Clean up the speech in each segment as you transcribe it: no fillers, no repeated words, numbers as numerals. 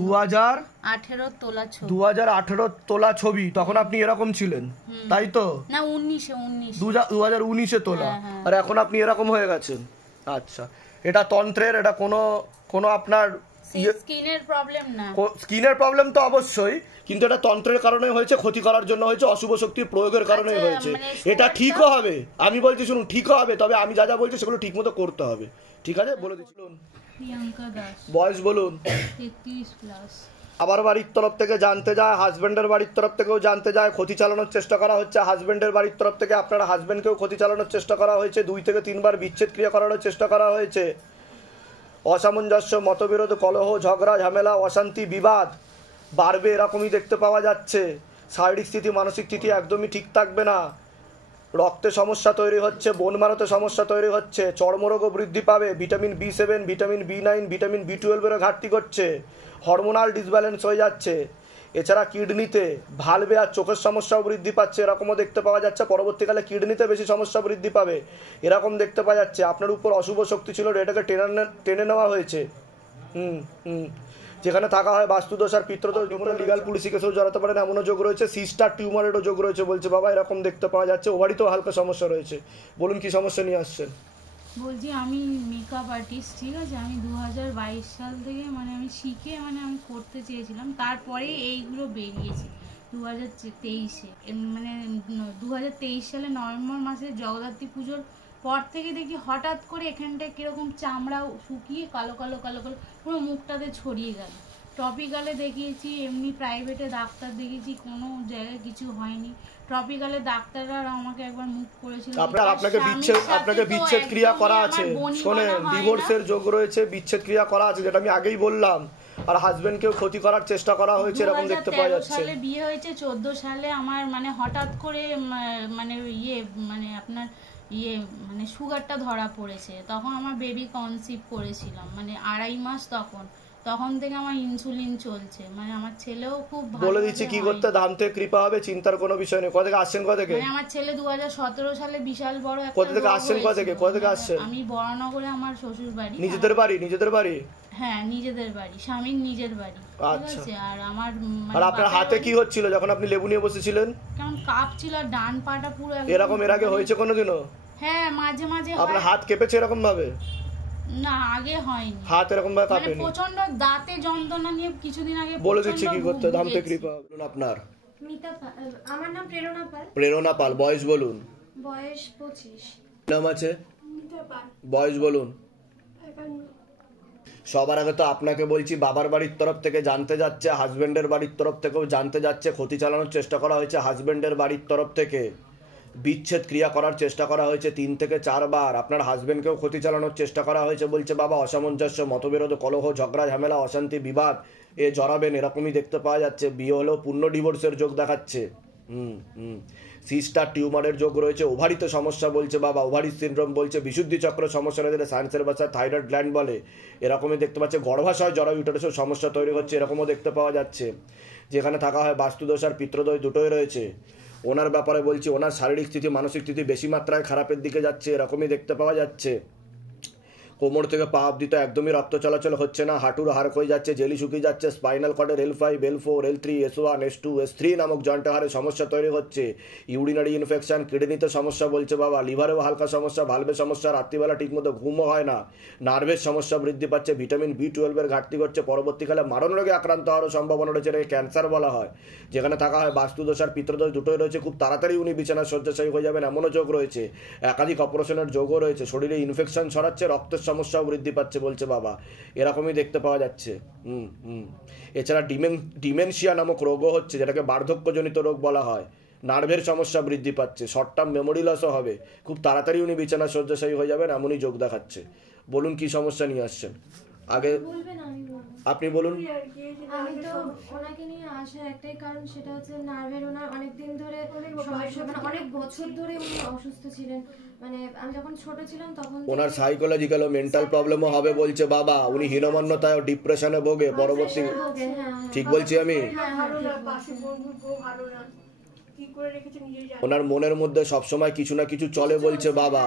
2018 তোলা ছবি। 2018 তোলা ছবি, তখন আপনি এরকম ছিলেন তাই তো? না 19 2019 তোলা। আর এখন আপনি এরকম হয়ে গেছেন। আচ্ছা, এটা তন্ত্রের, এটা কোনো আপনার স্কিনের প্রবলেম না? স্কিনের প্রবলেম তো অবশ্যই, কিন্তু এটা তন্ত্রের কারণে হয়েছে, ক্ষতি করার জন্য হয়েছে, অশুভ শক্তির প্রয়োগের কারণে হয়েছে। এটা ঠিকও হবে, আমি বলছি শুনুন, ঠিকও হবে, তবে আমি যা যা বলছি সেগুলো ঠিক মতো করতে হবে। ঠিক আছে, বলে দিচ্ছি। প্রিয়াঙ্কা দাস। বয়স বলুন? 33+। আবার বাড়ির তরফ থেকে জানতে যায়, হাজবেন্ডের বাড়ির তরফ থেকেও জানতে যায়, ক্ষতি চালানোর চেষ্টা করা হচ্ছে। হাজবেন্ডের বাড়ির তরফ থেকে আপনার হাজবেন্ডকেও ক্ষতি চালানোর চেষ্টা করা হয়েছে, 2 থেকে 3 বার বিচ্ছেদ ক্রিয়া করানোর চেষ্টা করা হয়েছে। অসামঞ্জস্য, মতবিরোধ, কলহ, ঝগড়া, ঝামেলা, অশান্তি, বিবাদ বাড়বে এরকমই দেখতে পাওয়া যাচ্ছে। শারীরিক স্থিতি, মানসিক স্থিতি একদমই ঠিক থাকবে না। রক্তে সমস্যা তৈরি হচ্ছে, বোন মারতে সমস্যা তৈরি হচ্ছে, চর্মরোগও বৃদ্ধি পাবে। Vitamin B7, vitamin B9, vitamin B12 ঘাটতি করছে, হরমোনাল ডিসব্যালেন্স হয়ে যাচ্ছে। এছাড়া কিডনিতে, ভালভে আর চোখের সমস্যাও বৃদ্ধি পাচ্ছে, এরকমও দেখতে পাওয়া যাচ্ছে। পরবর্তীকালে কিডনিতে বেশি সমস্যা বৃদ্ধি পাবে, এরকম দেখতে পাওয়া যাচ্ছে। আপনার উপর অশুভ শক্তি ছিল, এটাকে টেনে নেওয়া হয়েছে। যেখানে থাকা হয় বাস্তুদোষ আর পিতৃদোষ, লিগাল পুলিশি কেসেও জড়াতে পারেন এমনও যোগ রয়েছে। সিস্টার টিউমারেরও যোগ রয়েছে বলছে বাবা, এরকম দেখতে পাওয়া যাচ্ছে। ওভারিতেও হালকা সমস্যা রয়েছে। বলুন কি সমস্যা নিয়ে আসছেন? বলছি আমি মেকআপ আর্টিস্ট, ঠিক আছে? আমি 2022 সাল থেকে আমি শিখে আমি করতে চেয়েছিলাম, তারপরে এইগুলো বেরিয়েছে 2023-এ। 2023 সালে নভেম্বর মাসে জগদ্ধাত্রী পুজোর পর থেকে দেখি হঠাৎ করে এখানটায় কিরকম চামড়া শুকিয়ে কালো কালো কালো কালো পুরো মুখটাতে ছড়িয়ে গেল। টপিক্যালে দেখিয়েছি, এমনি প্রাইভেটে ডাক্তার দেখিয়েছি, কোনো জায়গায় কিছু হয়নি। টপিক্যালে ডাক্তাররা আমাকে একবার মুখ করেছিল। আপনাকে বিচ্ছেদ ক্রিয়া করা আছে, শোনেন, ডিভোর্সের যোগ রয়েছে, বিচ্ছেদ ক্রিয়া করা আছে, যেটা আমি আগেই বললাম। আর হাজবেন্ডকেও ক্ষতি করার চেষ্টা করা হয়েছে, এরকম দেখতে পাওয়া যাচ্ছে। 2013 সালে বিয়ে হয়েছে, 14 সালে আমার হঠাৎ করে আপনার সুগারটা ধরা পড়েছে। তখন আমার বেবি কনসিভ করেছিলাম, 2.5 মাস। তখন থেকে আমার ইনসুলিন চলছে। আমার ছেলেও খুব ভালো। বলে দিচ্ছি কি করতে, ধামতে কৃপা হবে, চিন্তার কোনো বিষয় নেই। কোথা থেকে আসছেন? কোথা থেকে? আমার ছেলে 2017 সালে বিশাল বড় একটা। কোথা থেকে আসছেন? কোথা থেকে আসছেন? আমি বরানগরে, আমার শ্বশুর বাড়ি। নিজেদের বাড়ি? হ্যাঁ, নিজেদের বাড়ি, স্বামীর নিজের বাড়ি। আচ্ছা। আর আমার আর আপনার হাতে কি হচ্ছিল যখন আপনি লেবু নিয়ে বসেছিলেন? কেমন কাঁপছিল, ডান পাটা পুরো। এরকম এর আগে হয়েছে কোনোদিনও? হ্যাঁ, মাঝে মাঝে। আপনার হাত কেঁপেছে এরকম ভাবে? না, আগে হয়নি। হাত এরকম ভাবে কাঁপেনি? প্রচন্ড দাঁতে যন্ত্রণা নিয়ে কিছুদিন আগে। বলে দিচ্ছি কি করতে, ধামতে কৃপা। বলুন আপনার। আমার নাম প্রেরণা পাল। প্রেরণা পাল। বয়স বলুন? বয়স 25। নাম আছে? বয়স বলুন? 51। সবার আগে তো আপনাকে বলছি, বাবার বাড়ির তরফ থেকে জানতে যাচ্ছে, হাজবেন্ডের বাড়ির তরফ থেকেও জানতে যাচ্ছে, ক্ষতি চালানোর চেষ্টা করা হয়েছে। হাজবেন্ডের বাড়ির তরফ থেকে বিচ্ছেদ ক্রিয়া করার চেষ্টা করা হয়েছে 3 থেকে 4 বার। আপনার হাজবেন্ডকেও ক্ষতি চালানোর চেষ্টা করা হয়েছে বলছে বাবা। অসামঞ্জস্য, মতবিরোধ, কলহ, ঝগড়া, ঝামেলা, অশান্তি, বিবাদ জড়াবেন, এরকমই দেখতে পাওয়া যাচ্ছে। বিয়ে হলেও পূর্ণ ডিভোর্সের যোগ দেখাচ্ছে। সিস্টার টিউমারের যোগ রয়েছে। ওভারিতে সমস্যা বলছে বাবা, ওভারি সিনড্রোম বলছে। বিশুদ্ধি চক্র সমস্যা রয়েছে, সায়েন্সের ভাষায় থাইরয়েড গ্ল্যান্ড বলে, এরকমই দেখতে পাচ্ছে। গর্ভাশয়, জরা ইউটারাসের সমস্যা তৈরি হচ্ছে, এরকমও দেখতে পাওয়া যাচ্ছে। যেখানে থাকা হয় বাস্তুদোষ আর পিতৃদোষ দুটোই রয়েছে। ওনার ব্যাপারে বলছি, ওনার শারীরিক স্থিতি, মানসিক স্থিতি বেশি মাত্রায় খারাপের দিকে যাচ্ছে, এরকমই দেখতে পাওয়া যাচ্ছে। কোমর থেকে পা অবধি তো একদমই রক্ত চলাচল হচ্ছে না, হাঁটুর হাড় হয়ে যাচ্ছে, জেলি শুকিয়ে যাচ্ছে। Spinal কর্ডের L5, L4, L3, S1, S2, S3 নামক জয়েন্ট হাড়ে সমস্যা তৈরি হচ্ছে। ইউরিনারি ইনফেকশন, কিডনিতে সমস্যা বলছে বাবা, লিভারেও হালকা সমস্যা, ভালভের সমস্যা, রাত্রিবেলা ঠিকমতো ঘুমও হয় না, নার্ভের সমস্যা বৃদ্ধি পাচ্ছে, ভিটামিন B12 ঘাটতি ঘটছে। পরবর্তীকালে মারণ রোগে আক্রান্ত হওয়ারও সম্ভাবনা রয়েছে, এটাকে ক্যান্সার বলা হয়। যেখানে থাকা হয় বাস্তুদোষ আর পিতৃদোষ দুটোই রয়েছে। খুব তাড়াতাড়ি উনি বিছানায় শয্যাশায়ী হয়ে যাবেন এমনও যোগ রয়েছে। একাধিক অপারেশনের যোগও রয়েছে। শরীরে ইনফেকশন ছড়াচ্ছে, রক্তের সমস্যাও বৃদ্ধি পাচ্ছে বলছে বাবা, এরকমই দেখতে পাওয়া যাচ্ছে। এছাড়া ডিমেনশিয়া নামক রোগও হচ্ছে, যেটাকে বার্ধক্যজনিত রোগ বলা হয়। নার্ভের সমস্যা বৃদ্ধি পাচ্ছে, শর্ট টার্ম মেমোরি লসও হবে। খুব তাড়াতাড়ি উনি বিছানা শয্যাশায়ী হয়ে যাবেন এমনই যোগ দেখাচ্ছে। বলুন কি সমস্যা নিয়ে আসছেন? আগে আপনি বলুন। আমি তো ওনাকে নিয়ে আসার একটাই কারণ, সেটা হচ্ছে নার্ভের ওনার অনেকদিন ধরে সমস্যা, অনেক বছর ধরে উনি অসুস্থ ছিলেন। আমি যখন ছোট ছিলাম তখন ওনার সাইকোলজিক্যাল ও মেন্টাল প্রবলেমও হবে বলছে বাবা। উনি হীনমন্যতায় ও ডিপ্রেশনে ভোগে পরবর্তী। ঠিক বলছি আমি? কি করে রেখেছে নিজেই জানে। ওনার মনের মধ্যে সবসময় কিছু না কিছু চলে বলছে বাবা,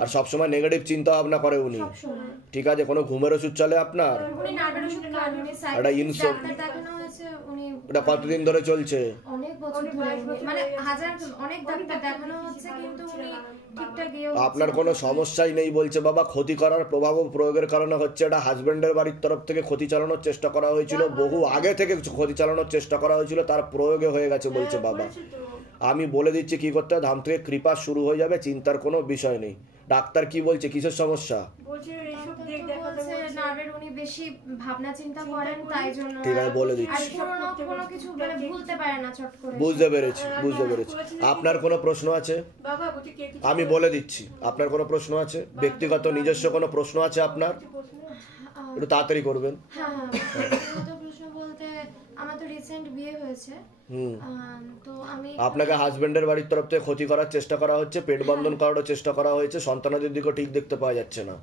আর সবসময় নেগেটিভ চিন্তা ভাবনা করে উনি। সবসময় ঠিক আছে, কোনো ঘুমের ওষুধ চলে আপনার? উনি নার্ভের ওষুধ খান, উনি একটা সাইকিয়াট্রিস্ট ডাক্তার দেখানো হয়েছে, উনি এটা কতদিন ধরে চলছে? অনেক বছর ধরে মানে অনেক ডাক্তার দেখানো হচ্ছে, কিন্তু উনি ঠিকঠাক ইয়ে আপনার কোনো সমস্যাই নেই বলছে বাবা, ক্ষতি করার প্রভাব ও প্রয়োগের কারণে হচ্ছে। এটা হাজবেন্ডের বাড়ির তরফ থেকে ক্ষতি চালানোর চেষ্টা করা হয়েছিল, বহু আগে থেকে ক্ষতি চালানোর চেষ্টা করা হয়েছিল, তার প্রয়োগে হয়ে গেছে বলছে বাবা। আমি বলে দিচ্ছি কি করতে হবে, ধাম থেকে কৃপা শুরু হয়ে যাবে, চিন্তার কোনো বিষয় নেই। ডাক্তার কি বলছে, কিসের সমস্যা? বলছে এইসব দেখ দেখাতে দেখাতে বলছে, নার্ভের উনি বেশি ভাবনা চিন্তা করেন, তাই জন্য ঠিক আছে, বলে দিচ্ছি। আর পুরনো কোনো কিছু মানে ভুলতে পারে না চট করে। বুঝতে পেরেছি, বুঝতে পেরেছি। আপনার কোনো প্রশ্ন আছে? বাবা বলছে কে কিছু আমি বলে দিচ্ছি। আপনার কোনো প্রশ্ন আছে? ব্যক্তিগত নিজস্ব কোনো প্রশ্ন আছে আপনার? একটু তাড়াতাড়ি করবেন। হ্যাঁ ব্যক্তিগত প্রশ্ন বলতে আমার তো রিসেন্ট বিয়ে হয়েছে, তো আমি আপনাকে হাজবেন্ডের বাড়ির তরফ থেকে ক্ষতি করার চেষ্টা করা হচ্ছে, পেট বন্ধন করারও চেষ্টা করা হয়েছে, সন্তানাদির দিকেও ঠিক দেখতে পাওয়া যাচ্ছে না।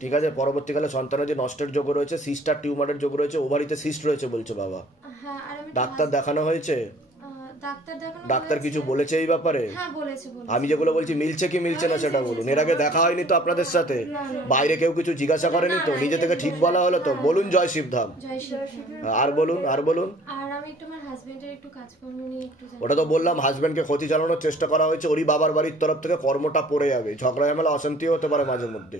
ঠিক আছে, পরবর্তীকালে সন্তানাদি নষ্টের যোগ রয়েছে, সিস্টার টিউমারের যোগ রয়েছে, ওভারিতে সিস্ট রয়েছে বলছে বাবা। হ্যাঁ আর আমি ডাক্তার দেখানো হয়েছে? ডাক্তার দেখানো ডাক্তার কিছু বলেছে এই ব্যাপারে? হ্যাঁ বলেছে। আমি যেগুলো বলছি মিলছে কি মিলছে না সেটা বলুন। এর আগে দেখা হয়নি তো আপনাদের সাথে? বাইরে কেউ কিছু জিজ্ঞাসা করেনি তো? নিজে থেকে ঠিক বলা হলো তো? বলুন জয় শিবধাম। জয় শ্রী। আর বলুন, আর বলুন। আর আমি একটু আমার হাজবেন্ডের একটু কাজকর্ম নিয়ে একটু ওটা তো বললাম, হাজবেন্ডকে ক্ষতি চালানোর চেষ্টা করা হয়েছে, ওরই বাবার বাড়ির তরফ থেকে কর্মটা পড়ে যাবে, ঝগড়া ঝামেলা অশান্তিও হতে পারে মাঝে মধ্যে।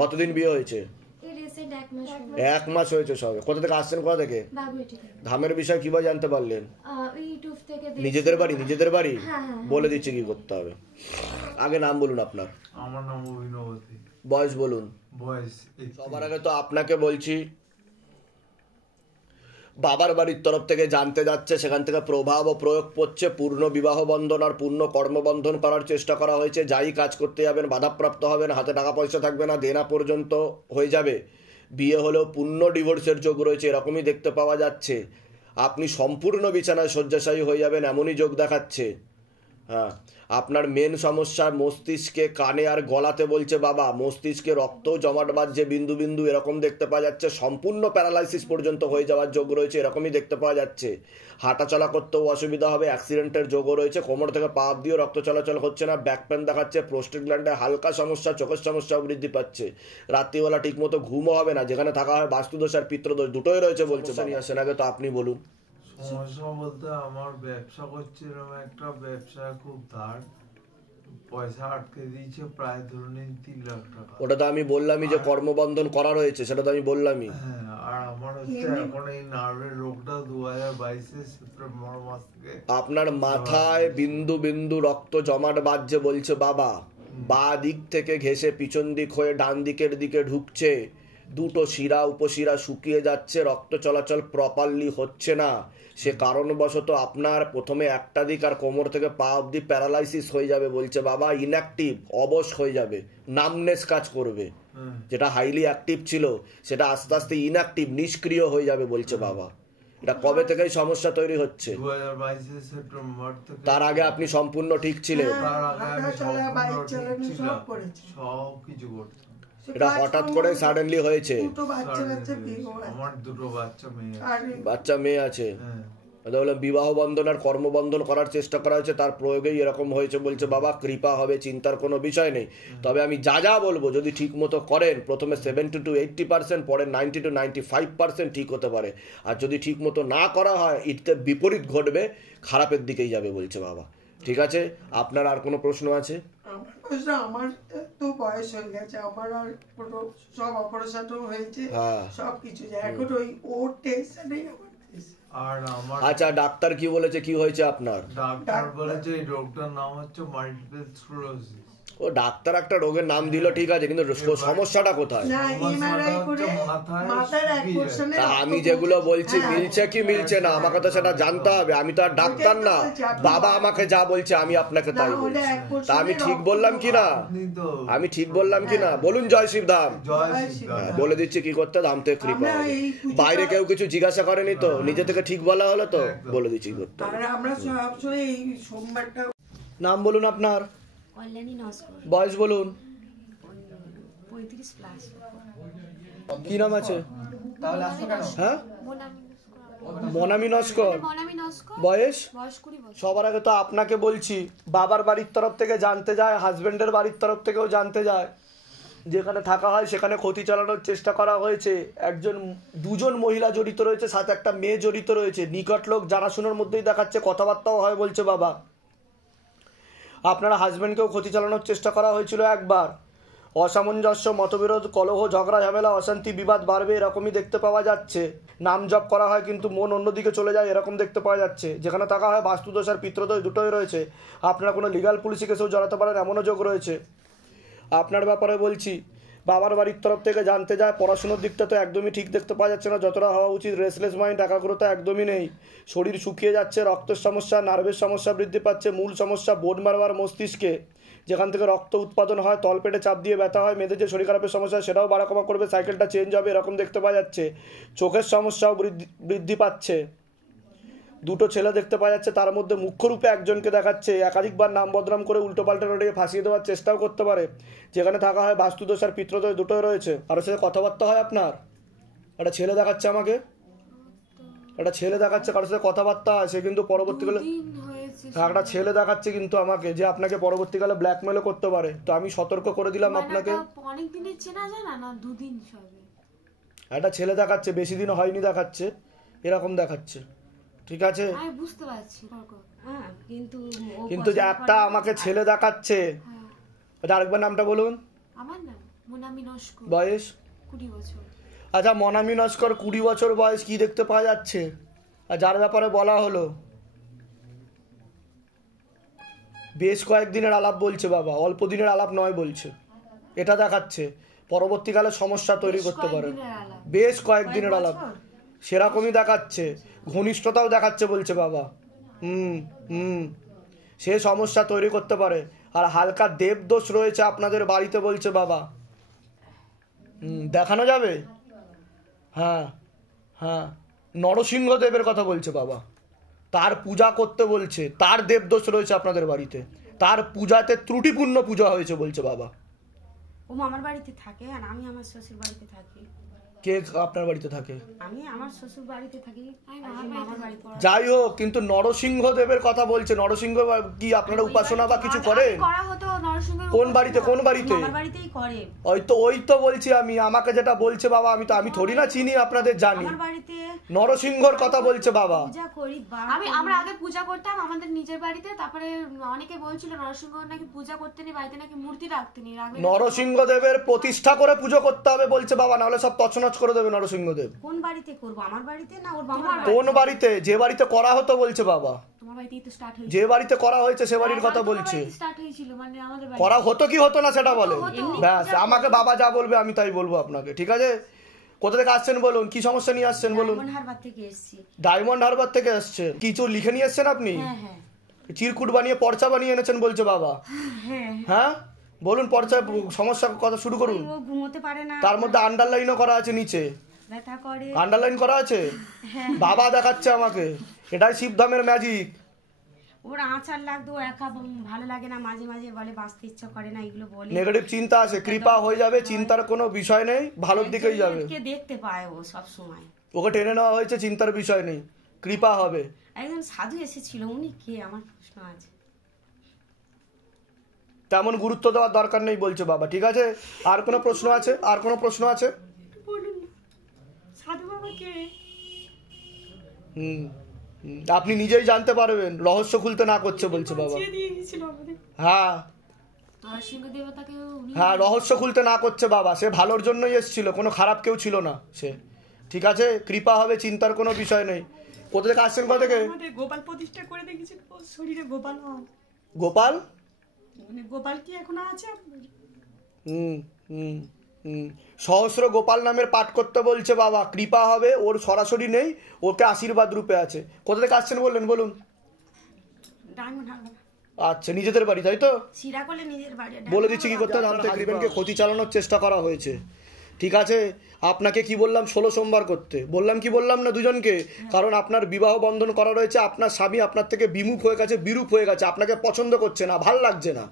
কতদিন বিয়ে হয়েছে? এই রিসেন্ট 1 মাস হলো। 1 মাস হয়েছে সবে। কোথা থেকে আসছেন, কোথা থেকে? বাগুইটি থেকে। ধামের বিষয় কিভাবে জানতে পারলেন? ইউটিউব থেকে নিজেদের বাড়ি? নিজেদের বাড়ি? হ্যাঁ। বলে দিচ্ছি কি করতে হবে। আগে নাম বলুন আপনার। আমার নাম অভিনবতী, বয়স বলুন। বয়স সবার আগে তো আপনাকে বলছি, বাবার বাড়ির তরফ থেকে জানতে যাচ্ছে, সেখান থেকে প্রভাব ও প্রয়োগ পড়ছে, পূর্ণ বিবাহ বন্ধন আর পূর্ণ কর্মবন্ধন করার চেষ্টা করা হয়েছে। যাই কাজ করতে যাবেন বাধাপ্রাপ্ত হবেন, হাতে টাকা পয়সা থাকবে না, দেনা পর্যন্ত হয়ে যাবে। বিয়ে হলেও পূর্ণ ডিভোর্সের যোগ রয়েছে, এরকমই দেখতে পাওয়া যাচ্ছে। আপনি সম্পূর্ণ বিছানায় শয্যাশায়ী হয়ে যাবেন, এমনই যোগ দেখাচ্ছে। হ্যাঁ, আপনার মেন সমস্যা মস্তিষ্কে, কানে আর গলাতে বলছে বাবা। মস্তিষ্কে রক্ত জমাট বাঁধছে বিন্দু বিন্দু, এরকম দেখতে পাওয়া যাচ্ছে। সম্পূর্ণ প্যারালাইসিস পর্যন্ত হয়ে যাওয়ার যোগ রয়েছে, এরকমই দেখতে পাওয়া যাচ্ছে। হাঁটাচলা করতেও অসুবিধা হবে, অ্যাক্সিডেন্টের যোগও রয়েছে, কোমর থেকে পা অব্দিও রক্ত চলাচল হচ্ছে না, ব্যাক পেন দেখাচ্ছে, প্রোস্টেট গ্ল্যান্ডে হালকা সমস্যা, চোখের সমস্যাও বৃদ্ধি পাচ্ছে, রাত্রিবেলা ঠিকমতো ঘুমও হবে না, যেখানে থাকা হয় বাস্তুদোষ আর পিত্রদোষ দুটোই রয়েছে বলছে। আসেন আগে তো আপনি বলুন। সমস্যা বলতে আমার ব্যবসা করছিলাম, একটা ব্যবসা খুব ধার, পয়সা আটকে দিয়েছে প্রায় ধরে নিন 3 লাখ টাকা। ওটা তো আমি বললামই যে কর্মবন্ধন করা রয়েছে, সেটা তো আমি বললামই। হ্যাঁ, আর আমার হচ্ছে এখন এই নার্ভের রোগটা 2022 সেপ্টেম্বর মাস থেকে আপনার মাথায় বিন্দু বিন্দু রক্ত জমাট বাঁধছে বলছে বাবা। বাঁ দিক থেকে ঘেঁষে পিছন দিক হয়ে ডান দিকের দিকে ঢুকছে, দুটো শিরা উপশিরা শুকিয়ে যাচ্ছে, রক্ত চলাচল প্রপারলি হচ্ছে না। সে কারণবশত আপনার প্রথমে একটা দিক আর কোমর থেকে পা অব্দি প্যারালাইসিস হয়ে যাবে বলছে বাবা। ইনঅ্যাক্টিভ, অবশ হয়ে যাবে, নামনেস কাজ করবে। যেটা হাইলি অ্যাক্টিভ ছিল সেটা আস্তে আস্তে ইনঅ্যাক্টিভ, নিষ্ক্রিয় হয়ে যাবে বলছে বাবা। এটা কবে থেকেই সমস্যা তৈরি হচ্ছে? 2022 সেপ্টেম্বর থেকে। তার আগে আপনি সম্পূর্ণ ঠিক ছিলেন? তার আগে আমি সম্পূর্ণ ঠিক ছিলাম, সব কিছু করতাম। এটা হঠাৎ করে সাডেনলি হয়েছে? আমার 2 বাচ্চা মেয়ে, বাচ্চা মেয়ে আছে। এটা হলো বিবাহ বন্ধন আর কর্মবন্ধন করার চেষ্টা করা হয়েছে, তার প্রয়োগেই এরকম হয়েছে বলছে বাবা। কৃপা হবে, চিন্তার কোনো বিষয় নেই। তবে আমি যা বলবো যদি ঠিক মতো করেন, প্রথমে 70 to 80%, পরে 90 to 95% ঠিক হতে পারে। আর যদি ঠিক মতো না করা হয়, এতে বিপরীত ঘটবে, খারাপের দিকেই যাবে বলছে বাবা। ঠিক আছে, আপনার আর কোনো প্রশ্ন আছে? আমার তো বয়স হয়ে গেছে, আমার আর কোনো সব অপারেশনও হয়েছে, সবকিছু এখন ওই ওর টেনশনেই আমার। আর আমার আচ্ছা, ডাক্তার কি বলেছে, কি হয়েছে আপনার? ডাক্তার বলেছে এই রোগটার নাম হচ্ছে মাল্টিপল স্ক্লেরোসিস। ও ডাক্তার একটা রোগের নাম দিল, ঠিক আছে, কিন্তু সমস্যাটা কোথায়? আমি যেগুলো বলছি মিলছে কি মিলছে না আমাকে তো সেটা জানতে হবে। আমি তো আর ডাক্তার না, বাবা আমাকে যা বলছে আমি আপনাকে তাই বলছি। তা আমি ঠিক বললাম কি না? আমি ঠিক বললাম কি না? বলুন জয় শিবধাম। বলে দিচ্ছি কি করতে, ধাম থেকে কৃপা। বাইরে কেউ কিছু জিজ্ঞাসা করেনি তো? নিজে থেকে ঠিক বলা হলো তো? বলে দিচ্ছি কি করতে। নাম বলুন আপনার। কল্যাণী নস্কর। বয়স বলুন। 35+। কি নাম আছে? হ্যাঁ, মনামি নস্কর, মনামি নস্কর, বয়স? বয়স 20 বছর। সবার আগে তো আপনাকে বলছি, বাবার বাড়ির তরফ থেকে জানতে যায়, হাজবেন্ডের বাড়ির তরফ থেকেও জানতে যায়, যেখানে থাকা হয় সেখানে ক্ষতি চালানোর চেষ্টা করা হয়েছে। দুজন মহিলা জড়িত রয়েছে, সাথে একটা মেয়ে জড়িত রয়েছে। নিকট লোক জানাশোনার মধ্যেই দেখাচ্ছে, কথাবার্তাও হয় বলছে বাবা। আপনারা হাজবেন্ডকেও ক্ষতি চালানোর চেষ্টা করা হয়েছিল একবার। অসামঞ্জস্য, মতবিরোধ, কলহ, ঝগড়া, ঝামেলা, অশান্তি, বিবাদ বাড়বে এরকমই দেখতে পাওয়া যাচ্ছে। নাম জপ করা হয় কিন্তু মন অন্যদিকে চলে যায় এরকম দেখতে পাওয়া যাচ্ছে। যেখানে থাকা হয় বাস্তুদোষ আর পিতৃদোষ দুটোই রয়েছে। আপনারা কোনো লিগাল পুলিশি কেসেও জড়াতে পারেন এমনও যোগ রয়েছে। আপনার ব্যাপারে বলছি, বাবার বাড়ির তরফ থেকে জানতে যায়, পড়াশোনার দিকটা তো একদমই ঠিক দেখতে পাওয়া যাচ্ছে না যতটা হওয়া উচিত। রেসলেস মাইন্ড, একাগ্রতা একদমই নেই। শরীর শুকিয়ে যাচ্ছে, রক্তের সমস্যা, নার্ভের সমস্যা বৃদ্ধি পাচ্ছে। মূল সমস্যা বোন মারবার মস্তিষ্কে, যেখান থেকে রক্ত উৎপাদন হয়, তলপেটে চাপ দিয়ে ব্যথা হয়। মেয়েদের যে শরীর খারাপের সমস্যা সেটাও বাড়া কমা করবে, সাইকেলটা চেঞ্জ হবে এরকম দেখতে পাওয়া যাচ্ছে। চোখের সমস্যাও বৃদ্ধি পাচ্ছে। দুটো ছেলে দেখতে পাওয়া যাচ্ছে, তার মধ্যে মুখ্য রূপে একজনকে দেখাচ্ছে একাধিকবার নাম বদনাম করে উল্টোপাল্টা রোডে ফাঁসিয়ে দেওয়ার চেষ্টাও করতে পারে। যেখানে থাকা হয় বাস্তুদোষ আর পিতৃদোষ দুটোই রয়েছে। আর সাথে কথাবার্তা হয় আপনার। একটা ছেলে দেখাচ্ছে আমাকে, একটা ছেলে দেখাচ্ছে কারোর সাথে কথাবার্তা হয়, সে কিন্তু পরবর্তীকালে একটা ছেলে দেখাচ্ছে কিন্তু আমাকে, যে আপনাকে পরবর্তীকালে ব্ল্যাকমেলও করতে পারে। তো আমি সতর্ক করে দিলাম আপনাকে। অনেক দিনের চেনা যায় না, 2 দিন সবে। একটা ছেলে দেখাচ্ছে, বেশি দিন হয়নি দেখাচ্ছে, এরকম দেখাচ্ছে। ঠিক আছে, আমি বুঝতে পারছি। হ্যাঁ, কিন্তু যে একটা আমাকে ছেলে দেখাচ্ছে, আরেকবার নামটা বলুন। আমার নাম মনামি নস্কর, বয়স 20 বছর। আচ্ছা, মনামি নস্কর 20 বছর বয়স, কি দেখতে পাওয়া যাচ্ছে? আর যার ব্যাপারে বলা হলো বেশ কয়েকদিনের আলাপ বলছে বাবা, অল্প দিনের আলাপ নয় বলছে। এটা দেখাচ্ছে পরবর্তীকালে সমস্যা তৈরি করতে পারে। বেশ কয়েকদিনের আলাপ সেরকমই দেখাচ্ছে, ঘনিষ্ঠতাও দেখাচ্ছে বলছে বাবা। সে সমস্যা তৈরি করতে পারে। আর হালকা দেবদোষ রয়েছে আপনাদের বাড়িতে বলছে বাবা। দেখানো যাবে? হ্যাঁ হ্যাঁ, নরসিংহ দেবের কথা বলছে বাবা। তার পূজা করতে বলছে, তার দেবদোষ রয়েছে আপনাদের বাড়িতে, তার পূজাতে ত্রুটিপূর্ণ পূজা হয়েছে বলছে বাবা। ও আমার বাড়িতে থাকে আর আমি আমার শ্বশুর বাড়িতে থাকি। কে আপনার বাড়িতে থাকে? আমি আমার শ্বশুর বাড়িতে থাকি, আমার বাড়িতে। যাই হোক, কিন্তু নরসিংহ দেবের কথা বলছে। নরসিংহ কি আপনারা উপাসনা বা কিছু করেন? করা হতো নরসিংহ। কোন বাড়িতে? কোন বাড়িতে? আমার বাড়িতেই করে। ওই তো বলছি আমি, আমাকে যেটা বলছে বাবা, আমি থোড়ি না চিনি আপনাদের, জানি। আমার বাড়িতে নরসিংহর কথা বলছে বাবা। পূজা করি। আমরা আগে পূজা করতাম আমাদের নিজের বাড়িতে, তারপরে অনেকে বলছিল নরসিংহ নাকি পূজা করতে নেই, বাড়িতে নাকি মূর্তি রাখতে নেই। নরসিংহ দেবের প্রতিষ্ঠা করে পুজো করতে হবে বলছে বাবা, না হলে সব তছনছ করে দেবে নরসিংহদেব। কোন বাড়িতে করব? আমার বাড়িতে না ওর বাবার? কোন বাড়িতে? যে বাড়িতে করা হতো বলছে বাবা। তোমার বাড়িতেই তো স্টার্ট হয়েছে। যে বাড়িতে করা হয়েছে সে বাড়ির কথা বলছে। স্টার্ট হয়েছিল মানে আমাদের বাড়ি। করা হতো কি হতো না সেটা বলেন। ব্যাস, আমাকে বাবা যা বলবে আমি তাই বলবো আপনাকে। ঠিক আছে, কোথা থেকে আসছেন বলুন, কি সমস্যা নিয়ে আসছেন বলুন। ডায়মন্ড হারবার থেকে এসেছি। ডায়মন্ড হারবার থেকে আসছে? কিছু লিখে নিয়ে এসছেন আপনি? হ্যাঁ হ্যাঁ, চিরকুট বানিয়ে পর্চা বানিয়ে এনেছেন বলছে বাবা। হ্যাঁ বলুন, পর্চা সমস্যা কথা শুরু করুন। ও ঘুমোতে পারে না, তার মধ্যে আন্ডারলাইনও করা আছে, নিচে ব্যথা করে। আন্ডারলাইন করা আছে। বাবা দেখাচ্ছে আমাকে, এটাই শিবধামের ম্যাজিক। ওর আচার লাগতো, একা ভালো লাগে না, মাঝে মাঝে বলে বাঁচতে ইচ্ছা করে না, এগুলো বলে। নেগেটিভ চিন্তা আছে, কৃপা হয়ে যাবে, চিন্তার কোনো বিষয় নেই, ভালোর দিকেই যাবে। দেখতে পায় ও সব সময়, ওকে টেনে নেওয়া হয়েছে, চিন্তার বিষয় নেই, কৃপা হবে। একজন সাধু এসেছিল, উনি কে? আমার প্রশ্ন আছে। তেমন গুরুত্ব দেওয়ার দরকার নেই বলছে বাবা। ঠিক আছে, আর কোনো প্রশ্ন আছে? আর কোনো প্রশ্ন আছে? বলুন না, সাধু বাবা কে? আপনি নিজেই জানতে পারবেন, রহস্য খুলতে না করছে বলছে বাবা। হ্যাঁ হ্যাঁ, রহস্য খুলতে না করছে বাবা। সে ভালোর জন্যই এসেছিল, কোনো খারাপ কেউ ছিল না সে। ঠিক আছে, কৃপা হবে, চিন্তার কোনো বিষয় নেই। কোথা থেকে আসছেন? কোথা থেকে? গোপাল প্রতিষ্ঠা করে দেখেছেন, শরীরে গোপাল। গোপাল মানে গোপাল কি এখন আছে? সহস্র গোপাল নামের পাঠ করতে বলছে বাবা, কৃপা হবে। ওর সরাসরি নেই, ওকে আশীর্বাদ রূপে আছে। কোথা থেকে আসছেন বললেন? বলুন। আচ্ছা, নিজেদের বাড়ি তাই তো? বলে দিচ্ছি কি করতে হবে। হাজবেন্ডকে ক্ষতি চালানোর চেষ্টা করা হয়েছে। ঠিক আছে, আপনাকে কি বললাম? 16 সোমবার করতে বললাম, কি বললাম না দুজনকে? কারণ আপনার বিবাহ বন্ধন করা রয়েছে, আপনার স্বামী আপনার থেকে বিমুখ হয়ে গেছে, বিরূপ হয়ে গেছে, আপনাকে পছন্দ করছে না, ভাল লাগছে না,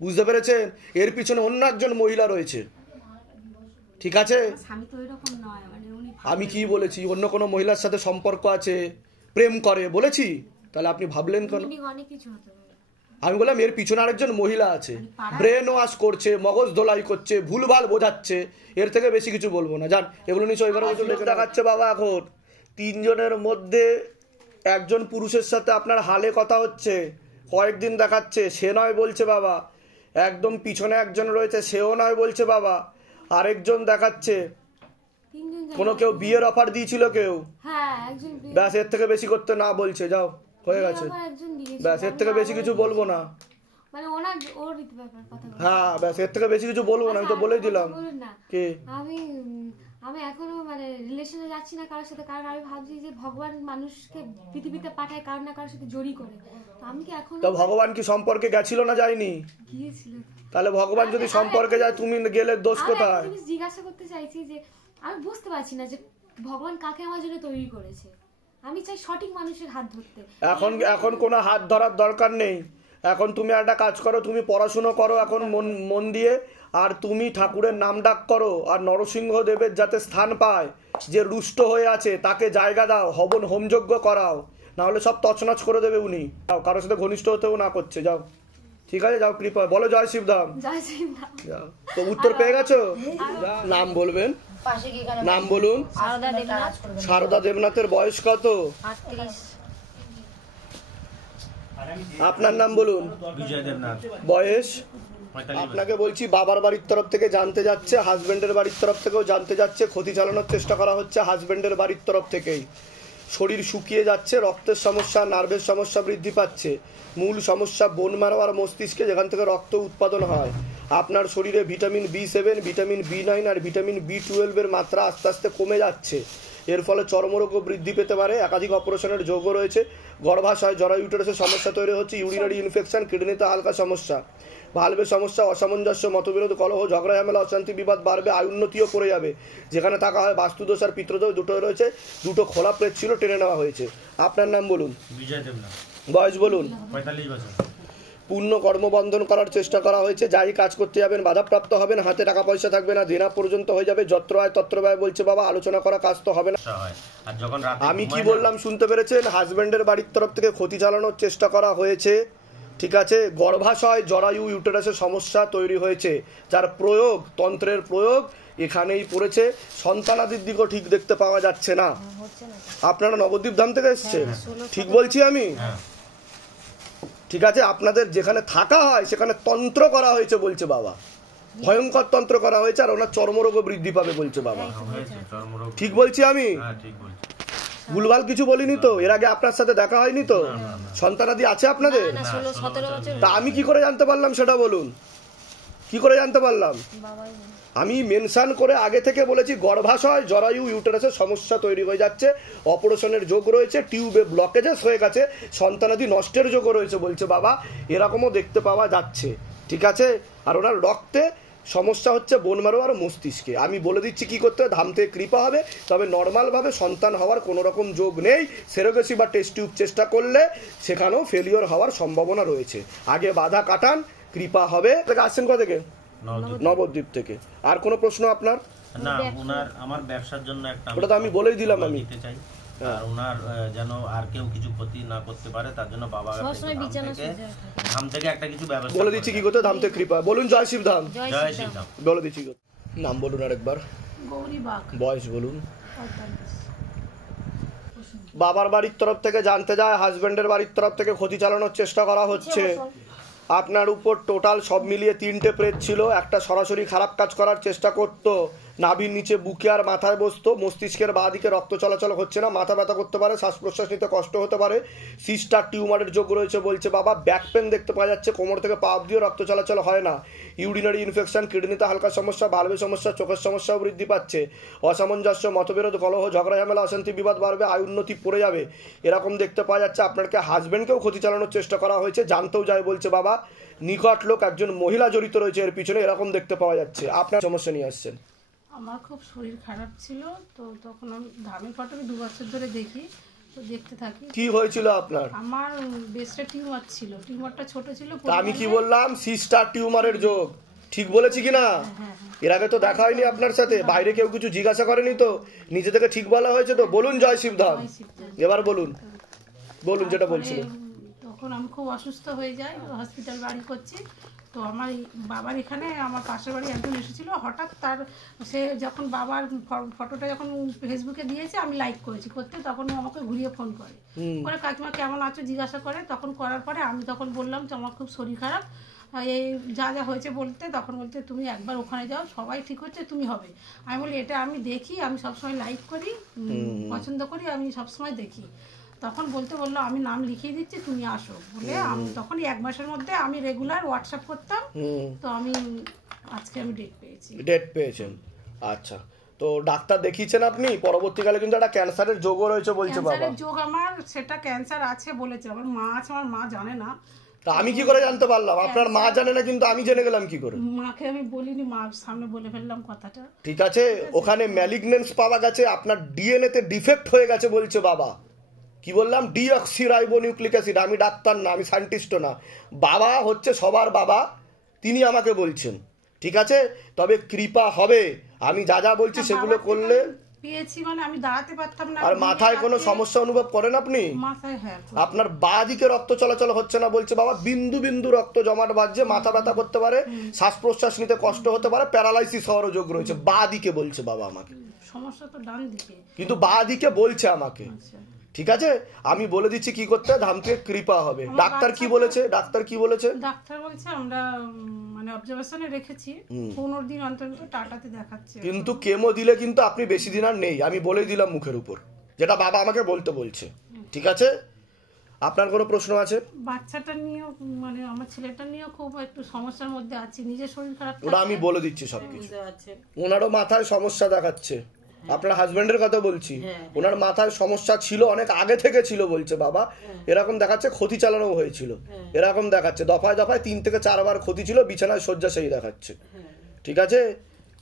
বুঝতে পেরেছেন? এর পিছনে অন্য একজন মহিলা রয়েছে। ঠিক আছে, আমি কি বলেছি অন্য কোনো মহিলার সাথে সম্পর্ক আছে, প্রেম করে বলেছি? তাহলে আপনি ভাবলেন কেন? অনেক কিছু হতে পারে। আমি বললাম এর পিছনে আরেকজন মহিলা আছে, ব্রেন ওয়াশ করছে, মগজ ধোলাই করছে, ভুলভাল বোঝাচ্ছে, এর থেকে বেশি কিছু বলবো না। জান এগুলো নিশ্চয়ই এবারে দেখাচ্ছে বাবা। এখন 3 জনের মধ্যে একজন পুরুষের সাথে আপনার হালে কথা হচ্ছে, কয়েকদিন দেখাচ্ছে, সে নয় বলছে বাবা। একদম পিছনে একজন রয়েছে, সেও নয় বলছে বাবা। আরেকজন দেখাচ্ছে, কোনো কেউ বিয়ের অফার দিয়েছিল কেউ, ব্যাস এর থেকে বেশি করতে না বলছে। যাও হয়ে গেছে, ব্যাস এর থেকে বেশি কিছু বলবো না। মানে ওনার ওর ব্যাপার কথা বলছি। হ্যাঁ ব্যাস এর থেকে বেশি কিছু বলবো না, আমি তো বলেই দিলাম। কি আমি এখনো মানে রিলেশনে যাচ্ছি না কারোর সাথে, কারণ আমি ভাবছি যে ভগবান মানুষকে পৃথিবীতে পাঠায় কারোর না কারোর সাথে জড়ি করে। তো আমি কি এখন তো ভগবান কি সম্পর্কে গেছিল না যায়নি? গিয়েছিল। তাহলে ভগবান যদি সম্পর্কে যায় তুমি গেলে দোষ কোথায়? আমি জিজ্ঞাসা করতে চাইছি যে আমি বুঝতে পারছি না যে ভগবান কাকে আমার জন্য তৈরি করেছে। আমি চাই সঠিক মানুষের হাত ধরতে। এখন কোনো হাত ধরার দরকার নেই। এখন তুমি একটা কাজ করো, তুমি পড়াশুনো করো এখন মন দিয়ে, আর তুমি ঠাকুরের নাম ডাক করো, আর নরসিংহ দেবের যাতে স্থান পায়, যে রুষ্ট হয়ে আছে তাকে জায়গা দাও, হবন হোমযজ্ঞ করাও, না হলে সব তছনছ করে দেবে উনি। যাও, কারোর সাথে ঘনিষ্ঠ হতেও না করছে। যাও ঠিক আছে, যাও কৃপা বলো জয় শিবধাম। যাও তো উত্তর পেয়ে গেছো? নাম বলবেন, নাম বলুন। সারদা দেবনাথের বয়স কত? 38। আপনার নাম বলুন। বিজয় দেবনাথ। বয়স? আপনাকে বলছি বাবার বাড়ির তরফ থেকে জানতে যাচ্ছে, হাজবেন্ডের বাড়ির তরফ থেকেও জানতে যাচ্ছে, ক্ষতি চালানোর চেষ্টা করা হচ্ছে হাজবেন্ডের বাড়ির তরফ থেকেই। শরীর শুকিয়ে যাচ্ছে, রক্তের সমস্যা, নার্ভের সমস্যা বৃদ্ধি পাচ্ছে। মূল সমস্যা বোন ম্যারো আর মস্তিষ্কে, যেখান থেকে রক্ত উৎপাদন হয়। আপনার শরীরে ভিটামিন B7, ভিটামিন B9 আর ভিটামিন B12 এর মাত্রা আস্তে আস্তে কমে যাচ্ছে। এর ফলে চর্মরোগও বৃদ্ধি পেতে পারে। একাধিক অপারেশনের যোগও রয়েছে। গর্ভাশয়, জরা ইউটেরাসের সমস্যা তৈরি হচ্ছে, ইউরিনারি ইনফেকশন, কিডনিতে হালকা সমস্যা, ভালভের সমস্যা, অসামঞ্জস্য, মতবিরোধ, কলহ, ঝগড়া, ঝামেলা, অশান্তি, বিবাদ বাড়বে, আয়ুন্নতিও পড়ে যাবে। যেখানে থাকা হয় বাস্তুদোষ আর পিতৃদোষ দুটো রয়েছে। দুটো খোলা প্রেত ছিল, টেনে নেওয়া হয়েছে। আপনার নাম বলুন। বিজয় দেবনাথ। বয়স বলুন। 45 বছর। পূর্ণ কর্মবন্ধন করার চেষ্টা করা হয়েছে। যাই কাজ করতে যাবেন বাধাপ্রাপ্ত হবেন, হাতে টাকা পয়সা থাকবে না, দেনা পর্যন্ত হয়ে যাবে। যত্র আয় তত্র ব্যয় বলছে বাবা, আলোচনা করা কাজ তো হবে না। আর যখন আমি কি বললাম শুনতে পেরেছেন? হাজবেন্ডের বাড়ির তরফ থেকে ক্ষতি চালানোর চেষ্টা করা হয়েছে, ঠিক আছে। গর্ভাশয়, জরায়ু, ইউটেরাসের সমস্যা তৈরি হয়েছে, যার প্রয়োগ, তন্ত্রের প্রয়োগ এখানেই পড়েছে। সন্তানাদির দিকও ঠিক দেখতে পাওয়া যাচ্ছে না। আপনারা নবদ্বীপ ধাম থেকে এসেছেন, ঠিক বলছি আমি? ঠিক আছে, আপনাদের যেখানে থাকা হয় সেখানে তন্ত্র করা হয়েছে বলছে বাবা, ভয়ঙ্কর তন্ত্র করা হয়েছে, আর ওনার চর্মরোগও বৃদ্ধি পাবে বলছে বাবা। ঠিক বলছি আমি? ভুলভাল কিছু বলিনি তো? এর আগে আপনার সাথে দেখা হয়নি তো? সন্তানাদি আছে আপনাদের? তা আমি কি করে জানতে পারলাম সেটা বলুন। কি করে জানতে পারলাম? আমি মেনশন করে আগে থেকে বলেছি, গর্ভাশয়, জরায়ু, ইউটেরাসের সমস্যা তৈরি হয়ে যাচ্ছে, অপারেশনের যোগ রয়েছে, টিউবে ব্লকেজেস হয়ে গেছে, সন্তানাদি নষ্টের যোগও রয়েছে বলছে বাবা। এরকমও দেখতে পাওয়া যাচ্ছে, ঠিক আছে। আর ওনার রক্তে সমস্যা হচ্ছে বোন ম্যারো আর মস্তিষ্কে। আমি বলে দিচ্ছি কি করতে হবে। ধাম থেকে কৃপা হবে, তবে নর্মালভাবে সন্তান হওয়ার কোনো রকম যোগ নেই। সেরোগেসি বা টেস্ট টিউব চেষ্টা করলে সেখানেও ফেলিওর হওয়ার সম্ভাবনা রয়েছে। আগে বাধা কাটান, কৃপা হবে। আসছেন কোথা থেকে? নবদ্বীপ থেকে। আর কোনো প্রশ্ন আপনার? না, ওনার আমার ব্যবসার জন্য একটা, ওটা তো আমি বলেই দিলাম। আমি দিতে চাই, আর ওনার যেন আর কেউ কিছু ক্ষতি না করতে পারে, তার জন্য বাবা ধাম থেকে একটা কিছু ব্যবস্থা বলে দিচ্ছি কি করতে। ধাম থেকে কৃপা বলুন। জয় শিবধাম। জয় শিবধাম বলে দিচ্ছি। নাম বলুন আরেকবার। গৌরী বাগ। বয়স বলুন। 45। বাবার বাড়ির তরফ থেকে জানতে যায় হাজবেন্ডের বাড়ির তরফ থেকে ক্ষতি চালানোর চেষ্টা করা হচ্ছে। আপনার উপর টোটাল সব মিলিয়ে 3টে প্রেত ছিল। একটা সরাসরি খারাপ কাজ করার চেষ্টা করতো, নাভির নিচে বুকে আর মাথায় বসতো। মস্তিষ্কের বাঁ দিকে রক্ত চলাচল হচ্ছে না, মাথা ব্যথা করতে পারে, শ্বাস প্রশ্বাস নিতে কষ্ট হতে পারে, সিস্টার টিউমারের যোগ রয়েছে বলছে বাবা। ব্যাক পেন দেখতে পাওয়া যাচ্ছে, কোমর থেকে পা অবধিও রক্ত চলাচল হয় না। ইউরিনারি ইনফেকশন, কিডনিতে হালকা সমস্যা, ভালভের সমস্যা, চোখের সমস্যাও বৃদ্ধি পাচ্ছে। অসামঞ্জস্য, মতবিরোধ, কলহ, ঝগড়া, ঝামেলা, অশান্তি, বিবাদ বাড়বে, আয়ুন্নতি পড়ে যাবে, এরকম দেখতে পাওয়া যাচ্ছে। আপনাকে হাজবেন্ডকেও ক্ষতি চালানোর চেষ্টা করা হয়েছে, জানতেও যায় বলছে বাবা। নিকট লোক একজন মহিলা জড়িত রয়েছে এর পিছনে, এরকম দেখতে পাওয়া যাচ্ছে। আপনার সমস্যা নিয়ে আসছেন। আমার খুব শরীর খারাপ ছিল, তো তখন আমি ধামের ফটো 2 বছর ধরে দেখি, তো দেখতে থাকি। কি হয়েছিল আপনার? আমার ব্রেস্টে টিউমার ছিল, টিউমারটা ছোট ছিল। আমি কি বললাম? সিস্টার টিউমারের যোগ, ঠিক বলেছি কি না? এর আগে তো দেখা হয়নি আপনার সাথে, বাইরে কেউ কিছু জিজ্ঞাসা করেনি তো, নিজে থেকে ঠিক বলা হয়েছে তো? বলুন জয় শিবধাম, এবার বলুন বলুন যেটা বলছিলেন। তখন আমি খুব অসুস্থ হয়ে যাই, হসপিটাল বাড়ি করছি। তো আমার বাবার এখানে আমার পাশের বাড়ি একজন এসেছিলো, হঠাৎ তার সে যখন বাবার ফটোটা যখন ফেসবুকে দিয়েছে আমি লাইক করেছি, করতে তখন ও আমাকে ঘুরিয়ে ফোন করে কাকিমা কেমন আছো জিজ্ঞাসা করে। তখন করার পরে আমি তখন বললাম যে আমার খুব শরীর খারাপ, এই যা যা হয়েছে বলতে, তখন বলতে তুমি একবার ওখানে যাও, সবাই ঠিক হচ্ছে তুমি হবে। আমি বলি এটা আমি দেখি, আমি সবসময় লাইক করি, পছন্দ করি, আমি সবসময় দেখি। তখন বলতে বললো আমি নাম লিখিয়ে দিচ্ছি তুমি আসো বলে, আমি তখন 1 মাসের মধ্যে আমি রেগুলার হোয়াটসঅ্যাপ করতাম। তো আমি আজকে আমি ডেট পেয়েছেন। আচ্ছা, তো ডাক্তার দেখিয়েছেন আপনি? পরবর্তীকালে কিন্তু একটা ক্যান্সারের যোগও রয়েছে বলছে বাবা। ক্যান্সারের যোগ আমার, সেটা ক্যান্সার আছে বলেছে, আমার মা আছে, আমার মা জানে না। তা আমি কি করে জানতে পারলাম? আপনার মা জানে না কিন্তু আমি জেনে গেলাম কি করে? মাকে আমি বলিনি, মার সামনে বলে ফেললাম কথাটা। ঠিক আছে, ওখানে ম্যালিগনেন্স পাওয়া গেছে, আপনার ডিএনএ তে ডিফেক্ট হয়ে গেছে বলছে বাবা। কি বললাম? Deoxyribonucleic acid. আমি ডাক্তার না, আমি সায়েন্টিস্টও না, বাবা হচ্ছে সবার বাবা, তিনি আমাকে বলছেন। ঠিক আছে, তবে কৃপা হবে, আমি যা যা বলছি সেগুলো করলে। পেয়েছি মানে আমি দাঁড়াতে পারতাম না। আর মাথায় কোনো সমস্যা অনুভব করেন আপনি? মাথায় হ্যাঁ, আপনার বাঁ দিকে রক্ত চলাচল হচ্ছে না বলছে বাবা, বিন্দু বিন্দু রক্ত জমাট বাঁধছে, মাথা ব্যথা করতে পারে, শ্বাস প্রশ্বাস নিতে কষ্ট হতে পারে, প্যারালাইসিস হওয়ার যোগ রয়েছে। বাঁ দিকে বলছে বাবা আমাকে, সমস্যা তো ডান দিকে, কিন্তু বাঁ দিকে বলছে আমাকে। ঠিক আছে, আমি বলে দিচ্ছি কি করতে, ধাম থেকে কৃপা হবে। ডাক্তার কি বলেছে? ডাক্তার বলছে আমরা মানে অবজারভেশনে রেখেছি, 15 দিন অন্তর টাটাতে দেখাচ্ছে। কিন্তু কেমো দিলে কিন্তু আপনি বেশি দিন আর নেই, আমি বলেই দিলাম মুখের উপর, যেটা বাবা আমাকে বলছে। ঠিক আছে, আপনার কোনো প্রশ্ন আছে? বাচ্চাটা নিয়ে মানে আমার ছেলেটা নিয়ে খুব একটু সমস্যার মধ্যে আছি, নিজের শরীর খারাপ। ওটা আমি বলে দিচ্ছি সবকিছু। ওনারও মাথায় সমস্যা দেখাচ্ছে, আপনার হাজবেন্ডের কথা বলছি, ওনার মাথায় সমস্যা ছিল, অনেক আগে থেকে ছিল বলছে বাবা। এরকম দেখাচ্ছে ক্ষতি চালানো হয়েছিল, এরকম দেখাচ্ছে দফায় দফায় 3 থেকে 4 বার ক্ষতি ছিল, বিছানায় শয্যা সেই দেখাচ্ছে। ঠিক আছে,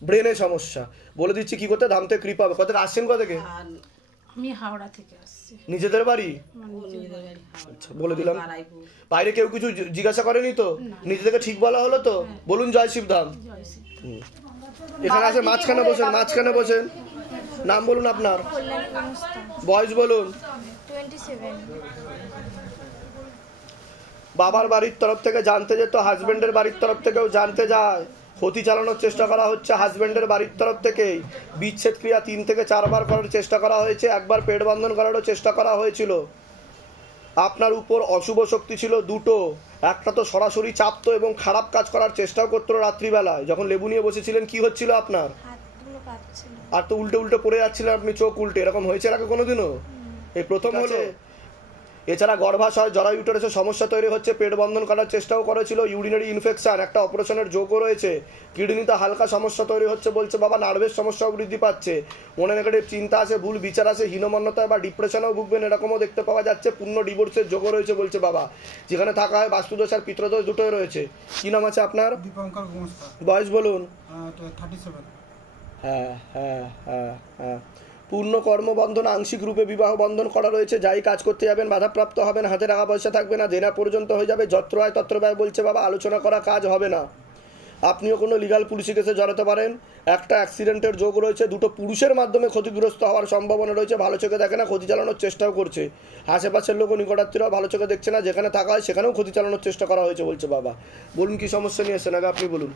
ব্রেনে সমস্যা। বলে দিচ্ছি কি করতে, ধাম থেকে কৃপা হবে। কোথা থেকে আসছেন? কোথা থেকে? আমি হাওড়া থেকে আসছি। নিজেদের বাড়ি? আচ্ছা, বলে দিলাম। বাইরে কেউ কিছু জিজ্ঞাসা করেনি তো? নিজে থেকে ঠিক বলা হলো তো? বলুন জয় শিবধাম। এখানে আসে, মাঝখানে বসেন। নাম বলুন আপনার, বয়স বলুন। 27। বাবার বাড়ির তরফ থেকে জানতে যেত, হাজবেন্ডের বাড়ির তরফ থেকেও জানতে যায়, ক্ষতি চালানোর চেষ্টা করা হচ্ছে হাজবেন্ডের বাড়ির তরফ থেকেই। বিচ্ছেদ ক্রিয়া 3 থেকে 4 বার করার চেষ্টা করা হয়েছে, একবার পেট বন্ধন করারও চেষ্টা করা হয়েছিল। আপনার উপর অশুভ শক্তি ছিল 2টো, একটা তো সরাসরি চাপতো এবং খারাপ কাজ করার চেষ্টাও করতো রাত্রিবেলায়। যখন লেবু নিয়ে বসেছিলেন কি হচ্ছিল আপনার? আর তো উল্টে পড়ে যাচ্ছিলেন আপনি, চোখ উল্টে। এরকম হয়েছে আগে কোনোদিনও? এই প্রথম হলো। এছাড়া গর্ভাশয়, জরায়ু ইউটেরাসে সমস্যা তৈরি হচ্ছে, পেট বন্ধন করার চেষ্টাও করেছিল, ইউরিনারি ইনফেকশন, একটা অপারেশনের যোগও রয়েছে, কিডনিতে হালকা সমস্যা তৈরি হচ্ছে বলছে বাবা, নার্ভের সমস্যাও বৃদ্ধি পাচ্ছে, মনে নেগেটিভ চিন্তা আছে, ভুল বিচার আছে, হীনমন্যতায় বা ডিপ্রেশনেও ভুগবেন এরকমও দেখতে পাওয়া যাচ্ছে, পূর্ণ ডিভোর্সের যোগও রয়েছে বলছে বাবা। যেখানে থাকা হয় বাস্তুদোষ আর পিতৃদোষ দুটোই রয়েছে। কি নাম আছে আপনার? দীপঙ্কর গোমস্তা। বয়স বলুন? 37। হ্যাঁ। পূর্ণ কর্মবন্ধন, আংশিক রূপে বিবাহ বন্ধন করা রয়েছে, যাই কাজ করতে যাবেন বাধাপ্রাপ্ত হবেন, হাতে টাকা পয়সা থাকবে না, দেনা পর্যন্ত হয়ে যাবে, যত্র আয় তত্র ব্যয় বলছে বাবা, আলোচনা করা কাজ হবে না। আপনিও কোনো লিগাল পুলিশি কেসে জড়াতে পারেন, একটা অ্যাক্সিডেন্টের যোগ রয়েছে, 2টো পুরুষের মাধ্যমে ক্ষতিগ্রস্ত হওয়ার সম্ভাবনা রয়েছে, ভালো চোখে দেখে না, ক্ষতি চালানোর চেষ্টাও করছে, আশেপাশের লোক নিকটাত্মীয়রাও ভালো চোখে দেখছে না, যেখানে থাকা হয় সেখানেও ক্ষতি চালানোর চেষ্টা করা হয়েছে বলছে বাবা। বলুন কি সমস্যা নিয়ে এসেছেন আগে আপনি বলুন।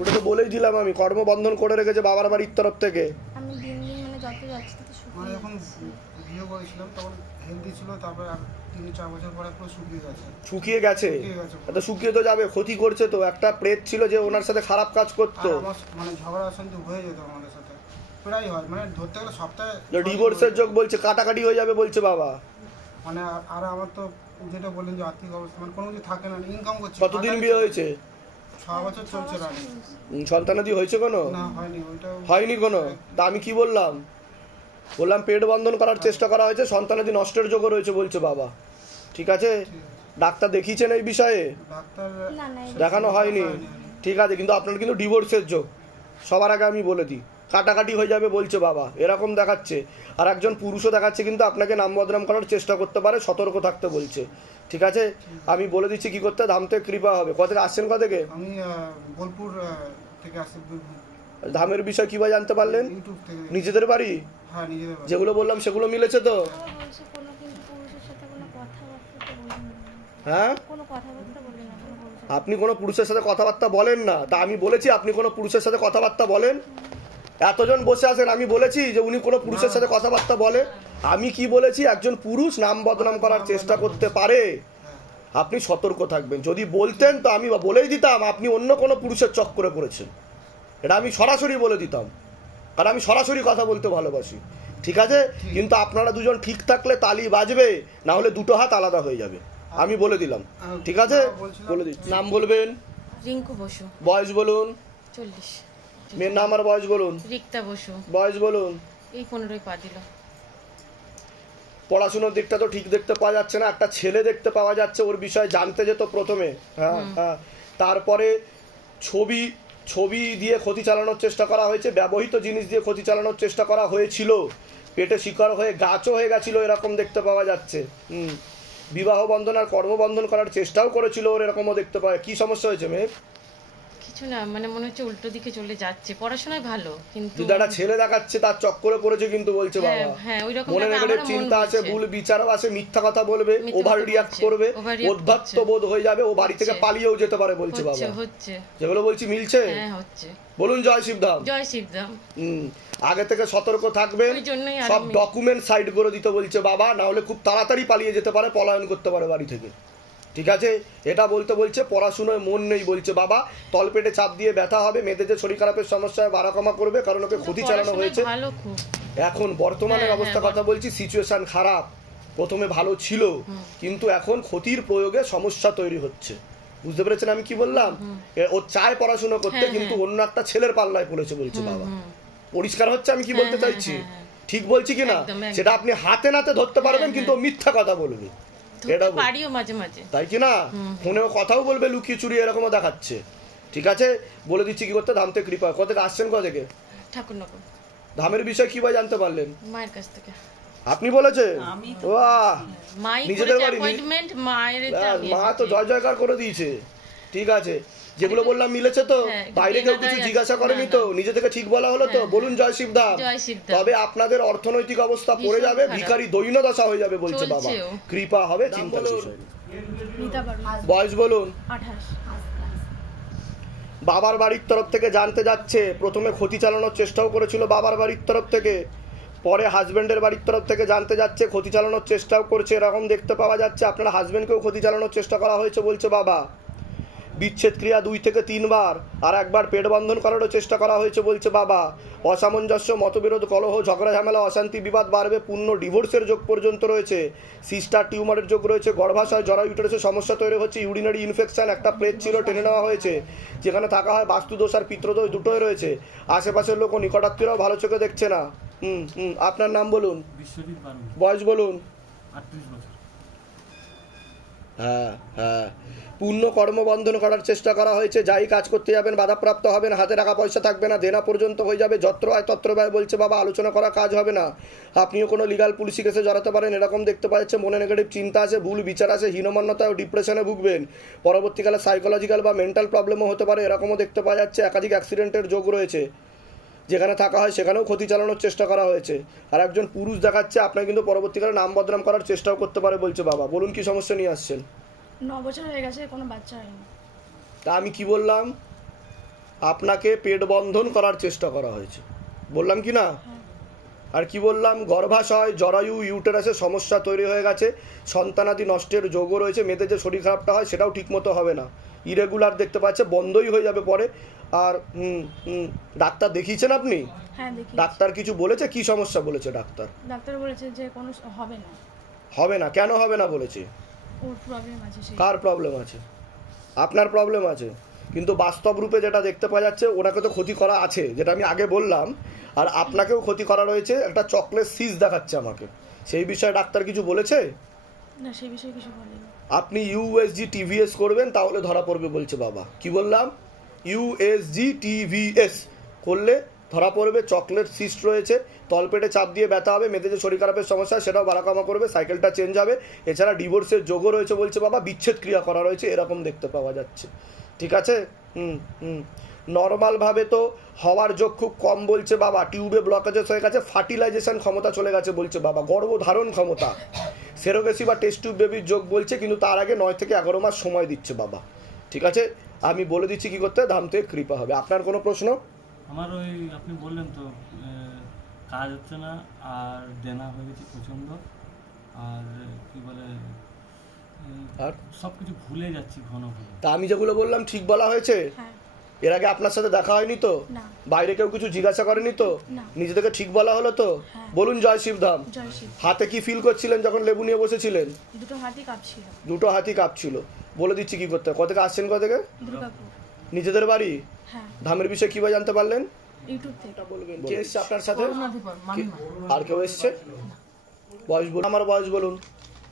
ওটা তো বলেই দিলাম আমি, কর্মবন্ধন করে রেখেছে বাবার বাড়ির তরফ থেকে। আমি দিন মানে যত যাচ্ছি তত মানে যখন বিয়ে করেছিলাম তখন হেলদি ছিল, তারপরে 3-4 বছর পরে পুরো শুকিয়ে গেছে। তো শুকিয়ে তো যাবে, ক্ষতি করছে তো। একটা প্রেত ছিল যে ওনার সাথে খারাপ কাজ করতো, মানে ঝগড়া অশান্তি হয়ে যেত আমাদের সাথে, প্রায় হয়, মানে ধরতে গেলে সপ্তাহে। ডিভোর্সের যোগ বলছে, কাটাকাটি হয়ে যাবে বলছে বাবা। মানে আর আমার তো যেটা বললেন যে আর্থিক অবস্থা, মানে কোনো কিছু থাকে না, ইনকাম করছে। কতদিন বিয়ে হয়েছে? 6 বছর চলছে। সন্তানাদি হয়েছে কোনো? না, হয়নি কোনো। তা আমি কি বললাম পেট বন্ধন করার চেষ্টা করা হয়েছে, সন্তানাদি নষ্টের যোগ রয়েছে বলছে বাবা। ঠিক আছে, ডাক্তার দেখিয়েছেন এই বিষয়ে? দেখানো হয়নি। ঠিক আছে, কিন্তু আপনার কিন্তু ডিভোর্সের যোগ, সবার আগে আমি বলে দিই। কাটাকাটি হয়ে যাবে বলছে বাবা, এরকম দেখাচ্ছে। আর একজন পুরুষও দেখাচ্ছে কিন্তু আপনাকে নাম বদনাম করার চেষ্টা করতে পারে, সতর্ক থাকতে বলছে। ঠিক আছে, আমি বলে দিচ্ছি কি করতে, ধাম থেকে কৃপা হবে। কোথা থেকে আসছেন? কোথা থেকে? আমি বোলপুর থেকে আসছি। ধামের বিষয় কিভাবে জানতে পারলেন? ইউটিউব থেকে। নিজেদের বাড়ি? হ্যাঁ, নিজেদের বাড়ি। যেগুলো বললাম সেগুলো মিলেছে তো? হ্যাঁ, আপনি কোনো পুরুষের সাথে কথাবার্তা বলেন না। তা আমি বলেছি আপনি কোনো পুরুষের সাথে কথাবার্তা বলেন? এতজন বসে আছেন, আমি বলেছি যে উনি কোনো পুরুষের সাথে কথাবার্তা বলে? আমি কি বলেছি? একজন পুরুষ নাম বদনাম করার চেষ্টা করতে পারে, আপনি সতর্ক থাকবেন। যদি বলতেন তো আমি বলেই দিতাম আপনি অন্য কোনো পুরুষের চক্করে পড়েছেন, এটা আমি সরাসরি বলে দিতাম, কারণ আমি সরাসরি কথা বলতে ভালোবাসি। ঠিক আছে, কিন্তু আপনারা দুজন ঠিক থাকলে তালি বাজবে, না হলে দুটো হাত আলাদা হয়ে যাবে, আমি বলে দিলাম। ঠিক আছে, বলে দিচ্ছি। নাম বলবেন? রিঙ্কু বসু। বয়স বলুন? 40। মেয়ের নাম আর বয়স বলুন? রিক্তা বসু। বয়স বলুন? এই 15 পা দিল। পড়াশোনার দিকটা তো ঠিক দেখতে পাওয়া যাচ্ছে না, একটা ছেলে দেখতে পাওয়া যাচ্ছে, ওর বিষয়ে জানতে যেত প্রথমে। হ্যাঁ হ্যাঁ, তারপরে ছবি দিয়ে ক্ষতি চালানোর চেষ্টা করা হয়েছে, ব্যবহৃত জিনিস দিয়ে ক্ষতি চালানোর চেষ্টা করা হয়েছিল, পেটে শিকার হয়ে গাছও হয়ে গেছিল, এরকম দেখতে পাওয়া যাচ্ছে। বিবাহ বন্ধন আর কর্মবন্ধন করার চেষ্টাও করেছিল ওর, এরকমও দেখতে পাওয়া। কি সমস্যা হয়েছে মেয়ে? কিছু না, মানে মনে হচ্ছে উল্টো দিকে চলে যাচ্ছে, পড়াশোনায় ভালো কিন্তু একটা ছেলে দেখাচ্ছে তার চক্করে পড়েছে কিন্তু বলছে বাবা। হ্যাঁ, ওই রকম মনে নেগেটিভ চিন্তা আছে, ভুল বিচারও আছে, মিথ্যা কথা বলবে, ওভার রিঅ্যাক্ট করবে, উদ্ধত্ত বোধ হয়ে যাবে, ও বাড়ি থেকে পালিয়েও যেতে পারে বলছে বাবা। হচ্ছে যেগুলো বলছি মিলছে? হ্যাঁ হচ্ছে। বলুন জয় শিবধাম। জয় শিবধাম। আগে থেকে সতর্ক থাকবেন, সব ডকুমেন্ট সাইড করে দিতে বলছে বাবা, না হলে খুব তাড়াতাড়ি পালিয়ে যেতে পারে, পলায়ন করতে পারে বাড়ি থেকে। ঠিক আছে, এটা বলতে বলছে পড়াশোনায় মন নেই বলছে বাবা, তলপেটে চাপ দিয়ে ব্যথা হবে, মেয়েদের যে শরীর খারাপের সমস্যায় বাড়াকমা করবে, কারণ ওকে ক্ষতি চালানো হয়েছে। এখন বর্তমানে অবস্থা কথা বলছি, সিচুয়েশন খারাপ, প্রথমে ভালো ছিল কিন্তু এখন ক্ষতির প্রয়োগে সমস্যা তৈরি হচ্ছে। বুঝতে পেরেছেন আমি কি বললাম? ও চায় পড়াশোনা করতে, কিন্তু অন্য একটা ছেলের পাল্লায় পড়েছে বলছে বাবা। পরিষ্কার হচ্ছে আমি কি বলতে চাইছি? ঠিক বলছি কিনা সেটা আপনি হাতে নাতে ধরতে পারবেন, কিন্তু মিথ্যা কথা বলবে, তাই কি না? ফোনেও কথাও বলবে লুকিয়ে চুরি, এরকমও দেখাচ্ছে। ঠিক আছে, বলে দিচ্ছি কি করতে, ধাম থেকে কৃপা। কোথা থেকে আসছেন? কোথা থেকে? ঠাকুরনগর। ধামের বিষয় কিভাবে জানতে পারলেন? মায়ের কাছ থেকে। আপনি বলেছেন? বাহ, নিজেদের বাড়ি, মা তো জয় জয়কার করে দিয়েছে। ঠিক আছে, যেগুলো বললাম মিলেছে তো? বাইরে কেউ কিছু জিজ্ঞাসা করেনি তো? নিজে থেকে ঠিক বলা হলো তো? বলুন জয় শিবধাম। তবে আপনাদের অর্থনৈতিক অবস্থা পড়ে যাবে, ভিখারি দৈন্য দশা হয়ে যাবে বলছে বাবা, কৃপা হবে, চিন্তার বিষয়। বয়স বলুন? 28। বাবার বাড়ির তরফ থেকে জানতে যাচ্ছে, প্রথমে ক্ষতি চালানোর চেষ্টাও করেছিল বাবার বাড়ির তরফ থেকে, পরে হাজব্যান্ডের বাড়ির তরফ থেকে জানতে যাচ্ছে, ক্ষতি চালানোর চেষ্টাও করছে, এরকম দেখতে পাওয়া যাচ্ছে। আপনার হাজব্যান্ডকেও ক্ষতি চালানোর চেষ্টা করা হয়েছে বলছে বাবা। বিচ্ছেদ ক্রিয়া 2 থেকে 3 বার, আর একবার পেট বন্ধন করারও চেষ্টা করা হয়েছে বলছে বাবা। অসামঞ্জস্য, মতবিরোধ, কলহ, ঝগড়া ঝামেলা, অশান্তি, বিবাদ বাড়বে, পূর্ণ ডিভোর্সের যোগ পর্যন্ত রয়েছে, সিস্টার টিউমারের যোগ রয়েছে, গর্ভাশয়, জরা ইউটেরাসের সমস্যা তৈরি হচ্ছে, ইউরিনারি ইনফেকশন, একটা প্লেট ছিল টেনে নেওয়া হয়েছে, যেখানে থাকা হয় বাস্তুদোষ আর পিত্রদোষ দুটোই রয়েছে। আশেপাশের লোক ও নিকটাত্মীয়রাও ভালো চোখে দেখছে না। আপনার নাম বলুন? বয়স বলুন? 38 বছর। হ্যাঁ হ্যাঁ, পূর্ণ কর্মবন্ধন করার চেষ্টা করা হয়েছে, যাই কাজ করতে যাবেন বাধাপ্রাপ্ত হবেন, হাতে টাকা পয়সা থাকবে না, দেনা পর্যন্ত হয়ে যাবে, যত্র আয় তত্র ব্যয় বলছে বাবা, আলোচনা করা কাজ হবে না, আপনিও কোনো লিগাল পুলিশি কেসে জড়াতে পারেন, এরকম দেখতে পাচ্ছে। মনে নেগেটিভ চিন্তা আছে, ভুল বিচার আছে, হীনমন্যতা ও ডিপ্রেশনে ভুগবেন, পরবর্তীকালে সাইকোলজিক্যাল বা মেন্টাল প্রবলেমও হতে পারে, এরকমও দেখতে পাওয়া যাচ্ছে। একাধিক অ্যাক্সিডেন্টের যোগ রয়েছে, যেখানে থাকা হয় সেখানেও ক্ষতি চালানোর চেষ্টা করা হয়েছে। আর একজন পুরুষ দেখাচ্ছে, আপনার কিন্তু পরবর্তীকালে নাম বদনাম করার চেষ্টাও করতে পারে বলছে বাবা। বলুন কি সমস্যা নিয়ে আসছেন? 9 বছর হয়ে গেছে, কোনো বাচ্চা হয়নি। তা আমি কি বললাম? আপনাকে পেট বন্ধন করার চেষ্টা করা হয়েছে বললাম কি না? আর কি বললাম? গর্ভাশয়, জরায়ু, ইউটেরাসের সমস্যা তৈরি হয়ে গেছে, সন্তানাদি নষ্টের যোগও রয়েছে, মেয়েদের যে শরীর খারাপটা হয় সেটাও ঠিকমতো হবে না, ইরেগুলার দেখতে পাচ্ছে, বন্ধই হয়ে যাবে পরে। আর ডাক্তার দেখিয়েছেন আপনি? হ্যাঁ, দেখি। ডাক্তার কিছু বলেছে? কি সমস্যা বলেছে ডাক্তার? ডাক্তার বলেছে যে কোনো হবে না। হবে না? কেন হবে না বলেছে? ওর প্রবলেম আছে। কার প্রবলেম আছে? আপনার প্রবলেম আছে, কিন্তু বাস্তব রূপে যেটা দেখতে পাওয়া যাচ্ছে, ওনাকে তো ক্ষতি করা আছে, যেটা আমি আগে বললাম, আর আপনাকেও ক্ষতি করা রয়েছে, একটা চকলেট সিজ দেখাচ্ছে আমাকে। সেই বিষয়ে ডাক্তার কিছু বলেছে? না, সেই বিষয়ে কিছু বলেনি। আপনি ইউএসজি টিভিএস করবেন, তাহলে ধরা পড়বে বলছে বাবা। কি বললাম? ইউএসজি টিভিএস করলে ধরা পড়বে, চকলেট সিস্ট রয়েছে, তলপেটে চাপ দিয়ে ব্যথা হবে, মেয়েদের যে শরীর খারাপের সমস্যা সেটাও বাড়াকামা করবে, সাইকেলটা চেঞ্জ হবে, এছাড়া ডিভোর্সের যোগও রয়েছে বলছে বাবা, বিচ্ছেদ ক্রিয়া করা রয়েছে এরকম দেখতে পাওয়া যাচ্ছে। ঠিক আছে? নর্মালভাবে তো হওয়ার যোগ খুব কম বলছে বাবা, টিউবে ব্লকেজেস হয়ে গেছে, ফার্টিলাইজেশন ক্ষমতা চলে গেছে বলছে বাবা, গর্ভধারণ ক্ষমতা, সেরোগেসি বা টেস্ট টিউব বেবির যোগ বলছে, কিন্তু তার আগে 9 থেকে 11 মাস সময় দিচ্ছে বাবা। ঠিক আছে, আমি বলে দিচ্ছি কি করতে, ধাম থেকে কৃপা হবে। আপনার কোনো প্রশ্ন? আমার ওই আপনি বললেন তো কাজ হচ্ছে না, আর দেনা হয়ে গেছে প্রচণ্ড, আর কি বলে আর সব কিছু ভুলে যাচ্ছি ঘন ঘন। তা আমি যেগুলো বললাম ঠিক বলা হয়েছে? এর আগে আপনার সাথে দেখা হয়নি তো? বাইরে কেউ কিছু জিজ্ঞাসা করেনি তো? নিজে থেকে ঠিক বলা হলো তো? বলুন জয় শিবধাম। হাতে কি ফিল করছিলেন যখন লেবু নিয়ে বসেছিলেন? দুটো হাতই কাঁপছিল। বলে দিচ্ছি কি করতে। কোথা থেকে আসছেন? কোথা থেকে? নিজেদের বাড়ি? ধামের বিষয়ে কিভাবে জানতে পারলেন? ইউটিউব থেকে। বলবেন কে এসছে আপনার সাথে? আর কেউ এসছে? বয়স বলুন। আমার বয়স বলুন।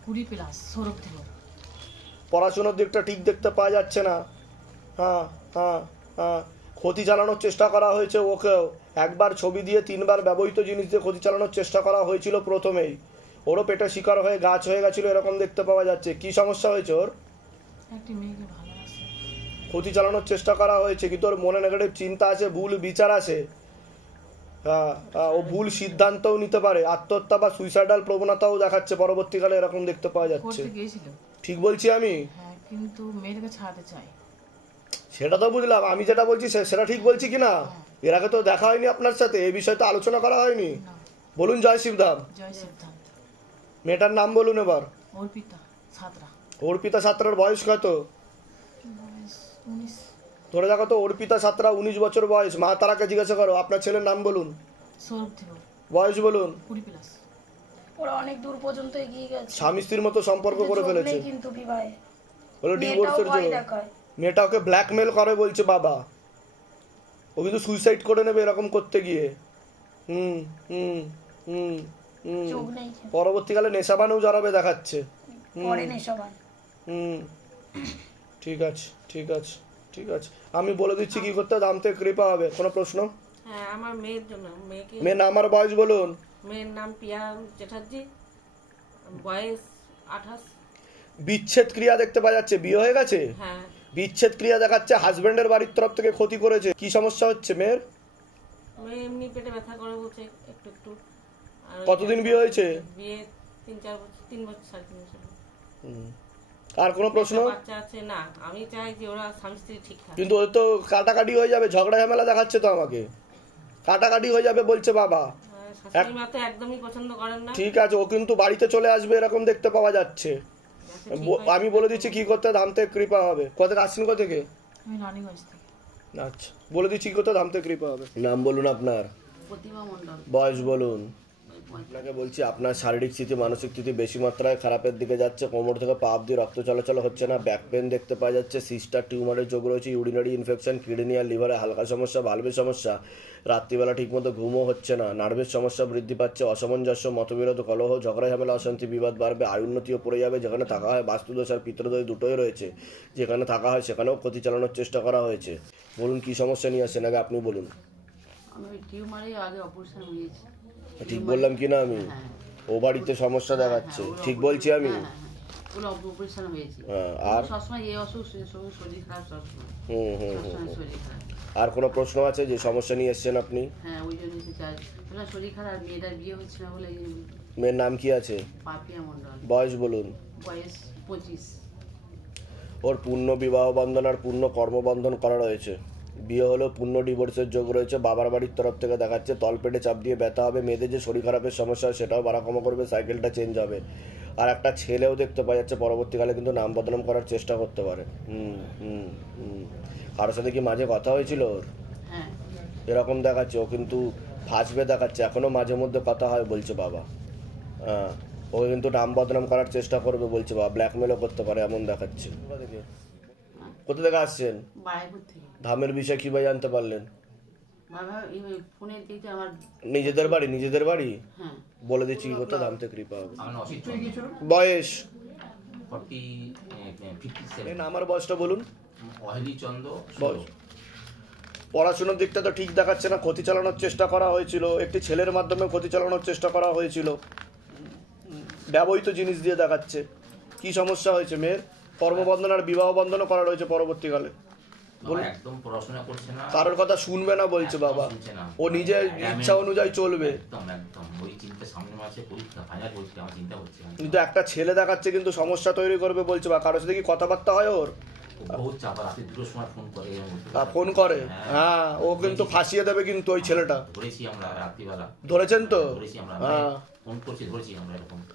20+, সৌরভ দেব। পড়াশোনার দিকটা ঠিক দেখতে পাওয়া যাচ্ছে না। হ্যাঁ হ্যাঁ হ্যাঁ, ক্ষতি চালানোর চেষ্টা করা হয়েছে ওকেও। একবার ছবি দিয়ে 3বার ব্যবহৃত জিনিস দিয়ে ক্ষতি চালানোর চেষ্টা করা হয়েছিল প্রথমেই। ওরও পেটে শিকার হয়ে গাছ হয়ে গেছিল এরকম দেখতে পাওয়া যাচ্ছে। কি সমস্যা হয়েছে ওর? একটি মেয়েকে ভালোবাসে। ক্ষতি চালানোর চেষ্টা করা হয়েছে, কিন্তু ওর মনে নেগেটিভ চিন্তা আছে, ভুল বিচার আছে। হ্যাঁ, ও ভুল সিদ্ধান্তও নিতে পারে, আত্মহত্যা বা সুইসাইডাল প্রবণতাও দেখাচ্ছে পরবর্তীকালে এরকম দেখতে পাওয়া যাচ্ছে। ঠিক বলছি আমি? হ্যাঁ, কিন্তু মেয়েটাকে ছাড়াতে চাই। সেটা তো বুঝলাম, আমি যেটা বলছি সেটা ঠিক বলছি কিনা? এর আগে তো দেখা হয়নি আপনার সাথে, এই বিষয়ে তো আলোচনা করা হয়নি। বলুন জয় শিবধাম। জয় শিবধাম। মেয়েটার নাম বলুন এবার। অর্পিতা সাঁতরা। অর্পিতা সাঁতরার বয়স কত? বয়স 19। ধরে দেখো তো, অর্পিতা সাঁতরা 19 বছর বয়স। মা তারাকে জিজ্ঞাসা করো। আপনার ছেলের নাম বলুন। সৌরভ দেব। বয়স বলুন। 20+। ওরা অনেক দূর পর্যন্ত এগিয়ে গেছে, স্বামী স্ত্রীর মতো সম্পর্ক করে ফেলেছে, কিন্তু বিবাহে বলে ডিভোর্সের জন্য। মেয়েটা ওকে ব্ল্যাকমেল করে বলছে বাবা, ও কিন্তু সুইসাইড করে নেবে এরকম করতে গিয়ে। পরবর্তীকালে নেশাবানেও জড়াবে দেখাচ্ছে। ঠিক আছে ঠিক আছে ঠিক আছে, আমি বলে দিচ্ছি কি করতে, দাম থেকে কৃপা হবে। কোনো প্রশ্ন? হ্যাঁ, আমার মেয়ের জন্য। মেয়ের নাম আর বয়স বলুন। মেয়ের নাম পিয়া চ্যাটার্জি, বয়স 28। বিচ্ছেদ ক্রিয়া দেখতে পাওয়া যাচ্ছে। বিয়ে হয়ে গেছে? হ্যাঁ। বিচ্ছেদ ক্রিয়া দেখাচ্ছে, হাজবেন্ডের বাড়ির তরফ থেকে ক্ষতি করেছে। কি সমস্যা হচ্ছে মেয়ের? মেয়ে এমনি পেটে ব্যথা করে বলছে একটু একটু। কতদিন বিয়ে হয়েছে? বিয়ে 3-4 বছর, 3 বছর 3.5 বছর। আর কোনো প্রশ্ন? বাচ্চা আছে না, আমি চাই যে ওরা স্বামী স্ত্রী ঠিক থাকে। কিন্তু ওই তো কাটাকাটি হয়ে যাবে, ঝগড়া ঝামেলা দেখাচ্ছে তো আমাকে, কাটাকাটি হয়ে যাবে বলছে বাবা। শাশুড়ি মা তো একদমই পছন্দ করেন না। ঠিক আছে, ও কিন্তু বাড়িতে চলে আসবে এরকম দেখতে পাওয়া যাচ্ছে। আমি বলে দিচ্ছি কি করতে, ধাম থেকে কৃপা হবে। কোথা আসছেন? কোথা থেকে? আমি রানীগঞ্জ থেকে। আচ্ছা, বলে দিচ্ছি কি করতে, ধাম থেকে কৃপা হবে। নাম বলুন আপনার। প্রতিমা মণ্ডল। বয়স বলুন। আপনাকে বলছি আপনার শারীরিক স্থিতি মানসিক স্থিতি বেশি মাত্রায় খারাপের দিকে যাচ্ছে। কোমর থেকে পা অব্দি রক্ত চলাচল হচ্ছে না, ব্যাক পেন দেখতে পাওয়া যাচ্ছে, সিস্টার টিউমারের যোগ রয়েছে, ইউরিনারি ইনফেকশন, কিডনি আর লিভারে হালকা সমস্যা, ভালভের সমস্যা, রাত্রিবেলা ঠিকমতো ঘুমও হচ্ছে না, নার্ভের সমস্যা বৃদ্ধি পাচ্ছে, অসামঞ্জস্য, মতবিরোধ, কলহ, ঝগড়া ঝামেলা, অশান্তি, বিবাদ বাড়বে, আয়ুন্নতিও পড়ে যাবে। যেখানে থাকা হয় বাস্তুদোষ আর পিতৃদোষ দুটোই রয়েছে, যেখানে থাকা হয় সেখানেও ক্ষতি চালানোর চেষ্টা করা হয়েছে। বলুন কি সমস্যা নিয়ে আসছেন, আগে আপনি বলুন। আমি টিউমারে আগে অপারেশন হয়েছে। ঠিক বললাম কি না আমি? ও বাড়িতে সমস্যা দেখাচ্ছে, ঠিক বলছি আমি? অপারেশন হয়েছে। আর সবসময় এই অসুখ, শরীর খারাপ সবসময়। শরীর খারাপ। আর কোনো প্রশ্ন আছে যে সমস্যা নিয়ে এসেছেন আপনি? হ্যাঁ, ওই জন্য চাই শরীর খারাপ, মেয়েটার বিয়ে হচ্ছে না বলে। মেয়ের নাম কি আছে? পাপিয়া মণ্ডল। বয়স বলুন। বয়স 25। ওর পূর্ণ বিবাহ বন্ধন আর পূর্ণ কর্মবন্ধন করা রয়েছে। বিয়ে হলেও পূর্ণ ডিভোর্সের যোগ রয়েছে। বাবার বাড়ির তরফ থেকে দেখাচ্ছে তলপেটে চাপ দিয়ে ব্যথা হবে, মেয়েদের যে শরীর খারাপের সমস্যা সেটাও বাড়াকমা করবে, সাইকেলটা চেঞ্জ হবে। আর একটা ছেলেও দেখতে পাওয়া যাচ্ছে, পরবর্তীকালে কিন্তু নাম বদনাম করার চেষ্টা করতে পারে। কারোর সাথে কি মাঝে কথা হয়েছিল ওর? এরকম দেখাচ্ছে, ও কিন্তু ফাঁসবে দেখাচ্ছে, এখনো মাঝে মধ্যে কথা হয় বলছে বাবা। হ্যাঁ, ও কিন্তু নাম বদনাম করার চেষ্টা করবে বলছে বাবা, ব্ল্যাকমেলও করতে পারে এমন দেখাচ্ছে। কোথা থেকে আসছেন? ধামের বিষয়ে কিভাবে জানতে পারলেন? নিজেদের বাড়ি? নিজেদের বাড়ি? বলে দিচ্ছি কি করতে, ধাম থেকে কৃপা হবে। বয়স? আমার বয়সটা বলুন। অহেলি চন্দ্র। বয়স পড়াশোনার দিকটা তো ঠিক দেখাচ্ছে না, ক্ষতি চালানোর চেষ্টা করা হয়েছিল, একটি ছেলের মাধ্যমে ক্ষতি চালানোর চেষ্টা করা হয়েছিল, ব্যবহৃত জিনিস দিয়ে দেখাচ্ছে। কি সমস্যা হয়েছে মেয়ের? কর্মবন্ধন আর বিবাহ বন্ধনও করা রয়েছে পরবর্তীকালে। একদম পড়াশোনা করছে না, কারোর কথা শুনবে না বলছে বাবা, ও নিজের ইচ্ছা অনুযায়ী চলবে। ওই চিন্তা সামনে মাসে পরীক্ষা, ফাইনাল পরীক্ষা, আমার চিন্তা হচ্ছে। কিন্তু একটা ছেলে দেখাচ্ছে কিন্তু সমস্যা তৈরি করবে বলছে, বা কারোর সাথে কি কথাবার্তা হয় ওর? ফোন করে, হ্যাঁ, ও কিন্তু ফাঁসিয়ে দেবে কিন্তু ওই ছেলেটা। ধরেছেন তো?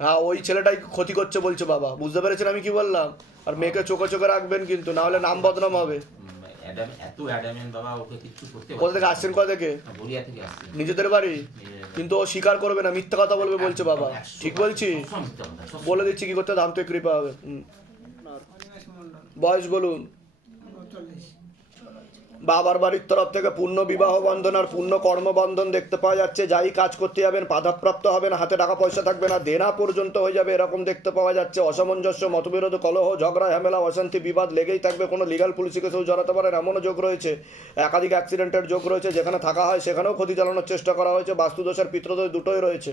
হ্যাঁ, ওই ছেলেটাই ক্ষতি করছে বলছে বাবা, বুঝতে পেরেছেন আমি কি বললাম? আর মেয়েকে চোখে চোখে রাখবেন কিন্তু, না হলে নাম বদনাম হবে। কোথা থেকে আসছেন? কোথা থেকে? নিজেদের বাড়ি? কিন্তু ও স্বীকার করবে না, মিথ্যা কথা বলবে বলছে বাবা। ঠিক বলছি? বলে দিচ্ছি কি করতে, দাম তো কৃপা হবে। বয়স বলুন। বাবার বাড়ির তরফ থেকে পূর্ণ বিবাহ বন্ধন আর পূর্ণ কর্মবন্ধন দেখতে পাওয়া যাচ্ছে। যাই কাজ করতে যাবেন বাধাপ্রাপ্ত হবেন, হাতে টাকা পয়সা থাকবে না, দেনা পর্যন্ত হয়ে যাবে এরকম দেখতে পাওয়া যাচ্ছে। অসামঞ্জস্য, মতবিরোধ, কলহ, ঝগড়া, ঝামেলা, অশান্তি, বিবাদ লেগেই থাকবে। কোনো লিগাল পুলিশে কেউ জড়াতে পারেন এমনও যোগ রয়েছে। একাধিক অ্যাক্সিডেন্টের যোগ রয়েছে, যেখানে থাকা হয় সেখানেও ক্ষতি চালানোর চেষ্টা করা হয়েছে। বাস্তুদোষ আর পিতৃদোষ দুটোই রয়েছে।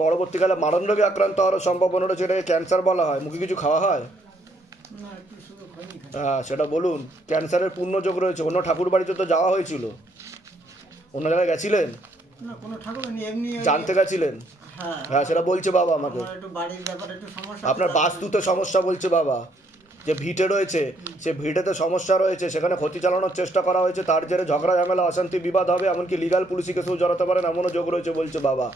পরবর্তীকালে মারণ রোগে আক্রান্ত হওয়ার সম্ভাবনা রয়েছে, এটাকে ক্যান্সার বলা হয়। মুখে কিছু খাওয়া হয়? হ্যাঁ, সেটা বলুন। ক্যান্সারের পূর্ণ যোগ রয়েছে। অন্য ঠাকুর বাড়িতে তো যাওয়া হয়েছিল, অন্য জায়গায় গেছিলেন? জানতে গেছিলেন? হ্যাঁ, সেটা বলছে বাবা আমাকে। আপনার বাস্তুতে সমস্যা বলছে বাবা, যে ভিটে রয়েছে, সে ভিটেতে সমস্যা রয়েছে, সেখানে ক্ষতি চালানোর চেষ্টা করা হয়েছে। তার জেরে ঝগড়া, ঝামেলা, অশান্তি, বিবাদ হবে, এমনকি লিগাল পুলিশে কেউ জড়াতে পারেন এমনও যোগ রয়েছে বলছে বাবা।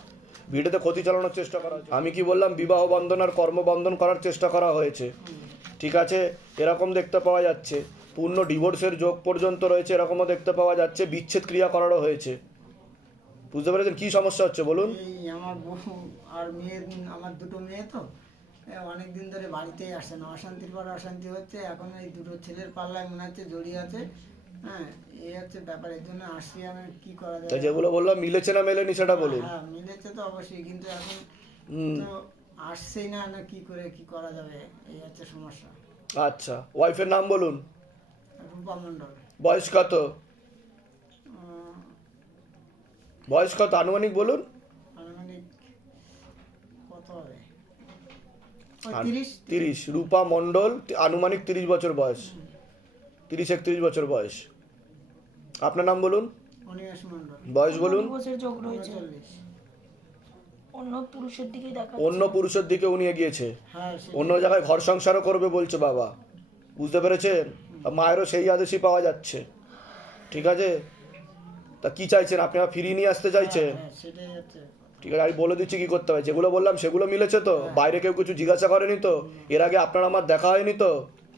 ভিটেতে ক্ষতি চালানোর চেষ্টা করা হয়েছে। আমি কি বললাম? বিবাহ বন্ধন আর কর্মবন্ধন করার চেষ্টা করা হয়েছে। ঠিক আছে, এরকম দেখতে পাওয়া যাচ্ছে। পূর্ণ ডিভোর্সের যোগ পর্যন্ত রয়েছে, এরকমও দেখতে পাওয়া যাচ্ছে। বিচ্ছেদ ক্রিয়া করারও হয়েছে। বুঝতে পেরেছেন কি সমস্যা হচ্ছে বলুন? আমার বউ আর মেয়ে, আমার দুটো মেয়ে তো অনেক দিন ধরে বাড়িতেই আসছে না, অশান্তির পর অশান্তি হচ্ছে। এখন এই দুটো ছেলের পাল্লায় মনে হচ্ছে জড়িয়ে আছে। হ্যাঁ, এই হচ্ছে ব্যাপার। এর জন্য আসছি আমি, কি করা যায়? যেগুলো বললাম মিলেছে না মেলেনি সেটা বলুন। হ্যাঁ, মিলেছে তো অবশ্যই, কিন্তু এখন তো আসছেই না, না কি করে কি করা যাবে, এই হচ্ছে সমস্যা। আচ্ছা, ওয়াইফের নাম বলুন। রূপা মণ্ডল। বয়স কত? বয়স কত আনুমানিক বলুন? আনুমানিক কত হবে? 30। রূপা মণ্ডল, আনুমানিক 30 বছর বয়স, 30-31 বছর বয়স। আপনার নাম বলুন? অনিমেষ মণ্ডল। বয়স বলুন? অন্য পুরুষের দিকে উনি এগিয়েছে, অন্য জায়গায় ঘর সংসারও করবে বলছে বাবা। বুঝতে পেরেছেন? মায়েরও সেই আদেশই পাওয়া যাচ্ছে। ঠিক আছে, তা কি চাইছেন আপনি? ফিরিয়ে নিয়ে আসতে চাইছেন? ঠিক আছে, আমি বলে দিচ্ছি কি করতে হবে। যেগুলো বললাম সেগুলো মিলেছে তো? বাইরে কেউ কিছু জিজ্ঞাসা করেনি তো? এর আগে আপনার আমার দেখা হয়নি তো?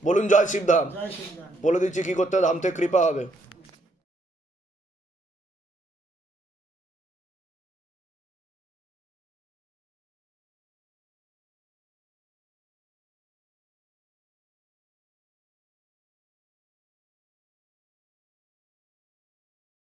বলুন জয় শিবধাম। বলে দিচ্ছি কি করতে হবে, ধাম থেকে কৃপা হবে।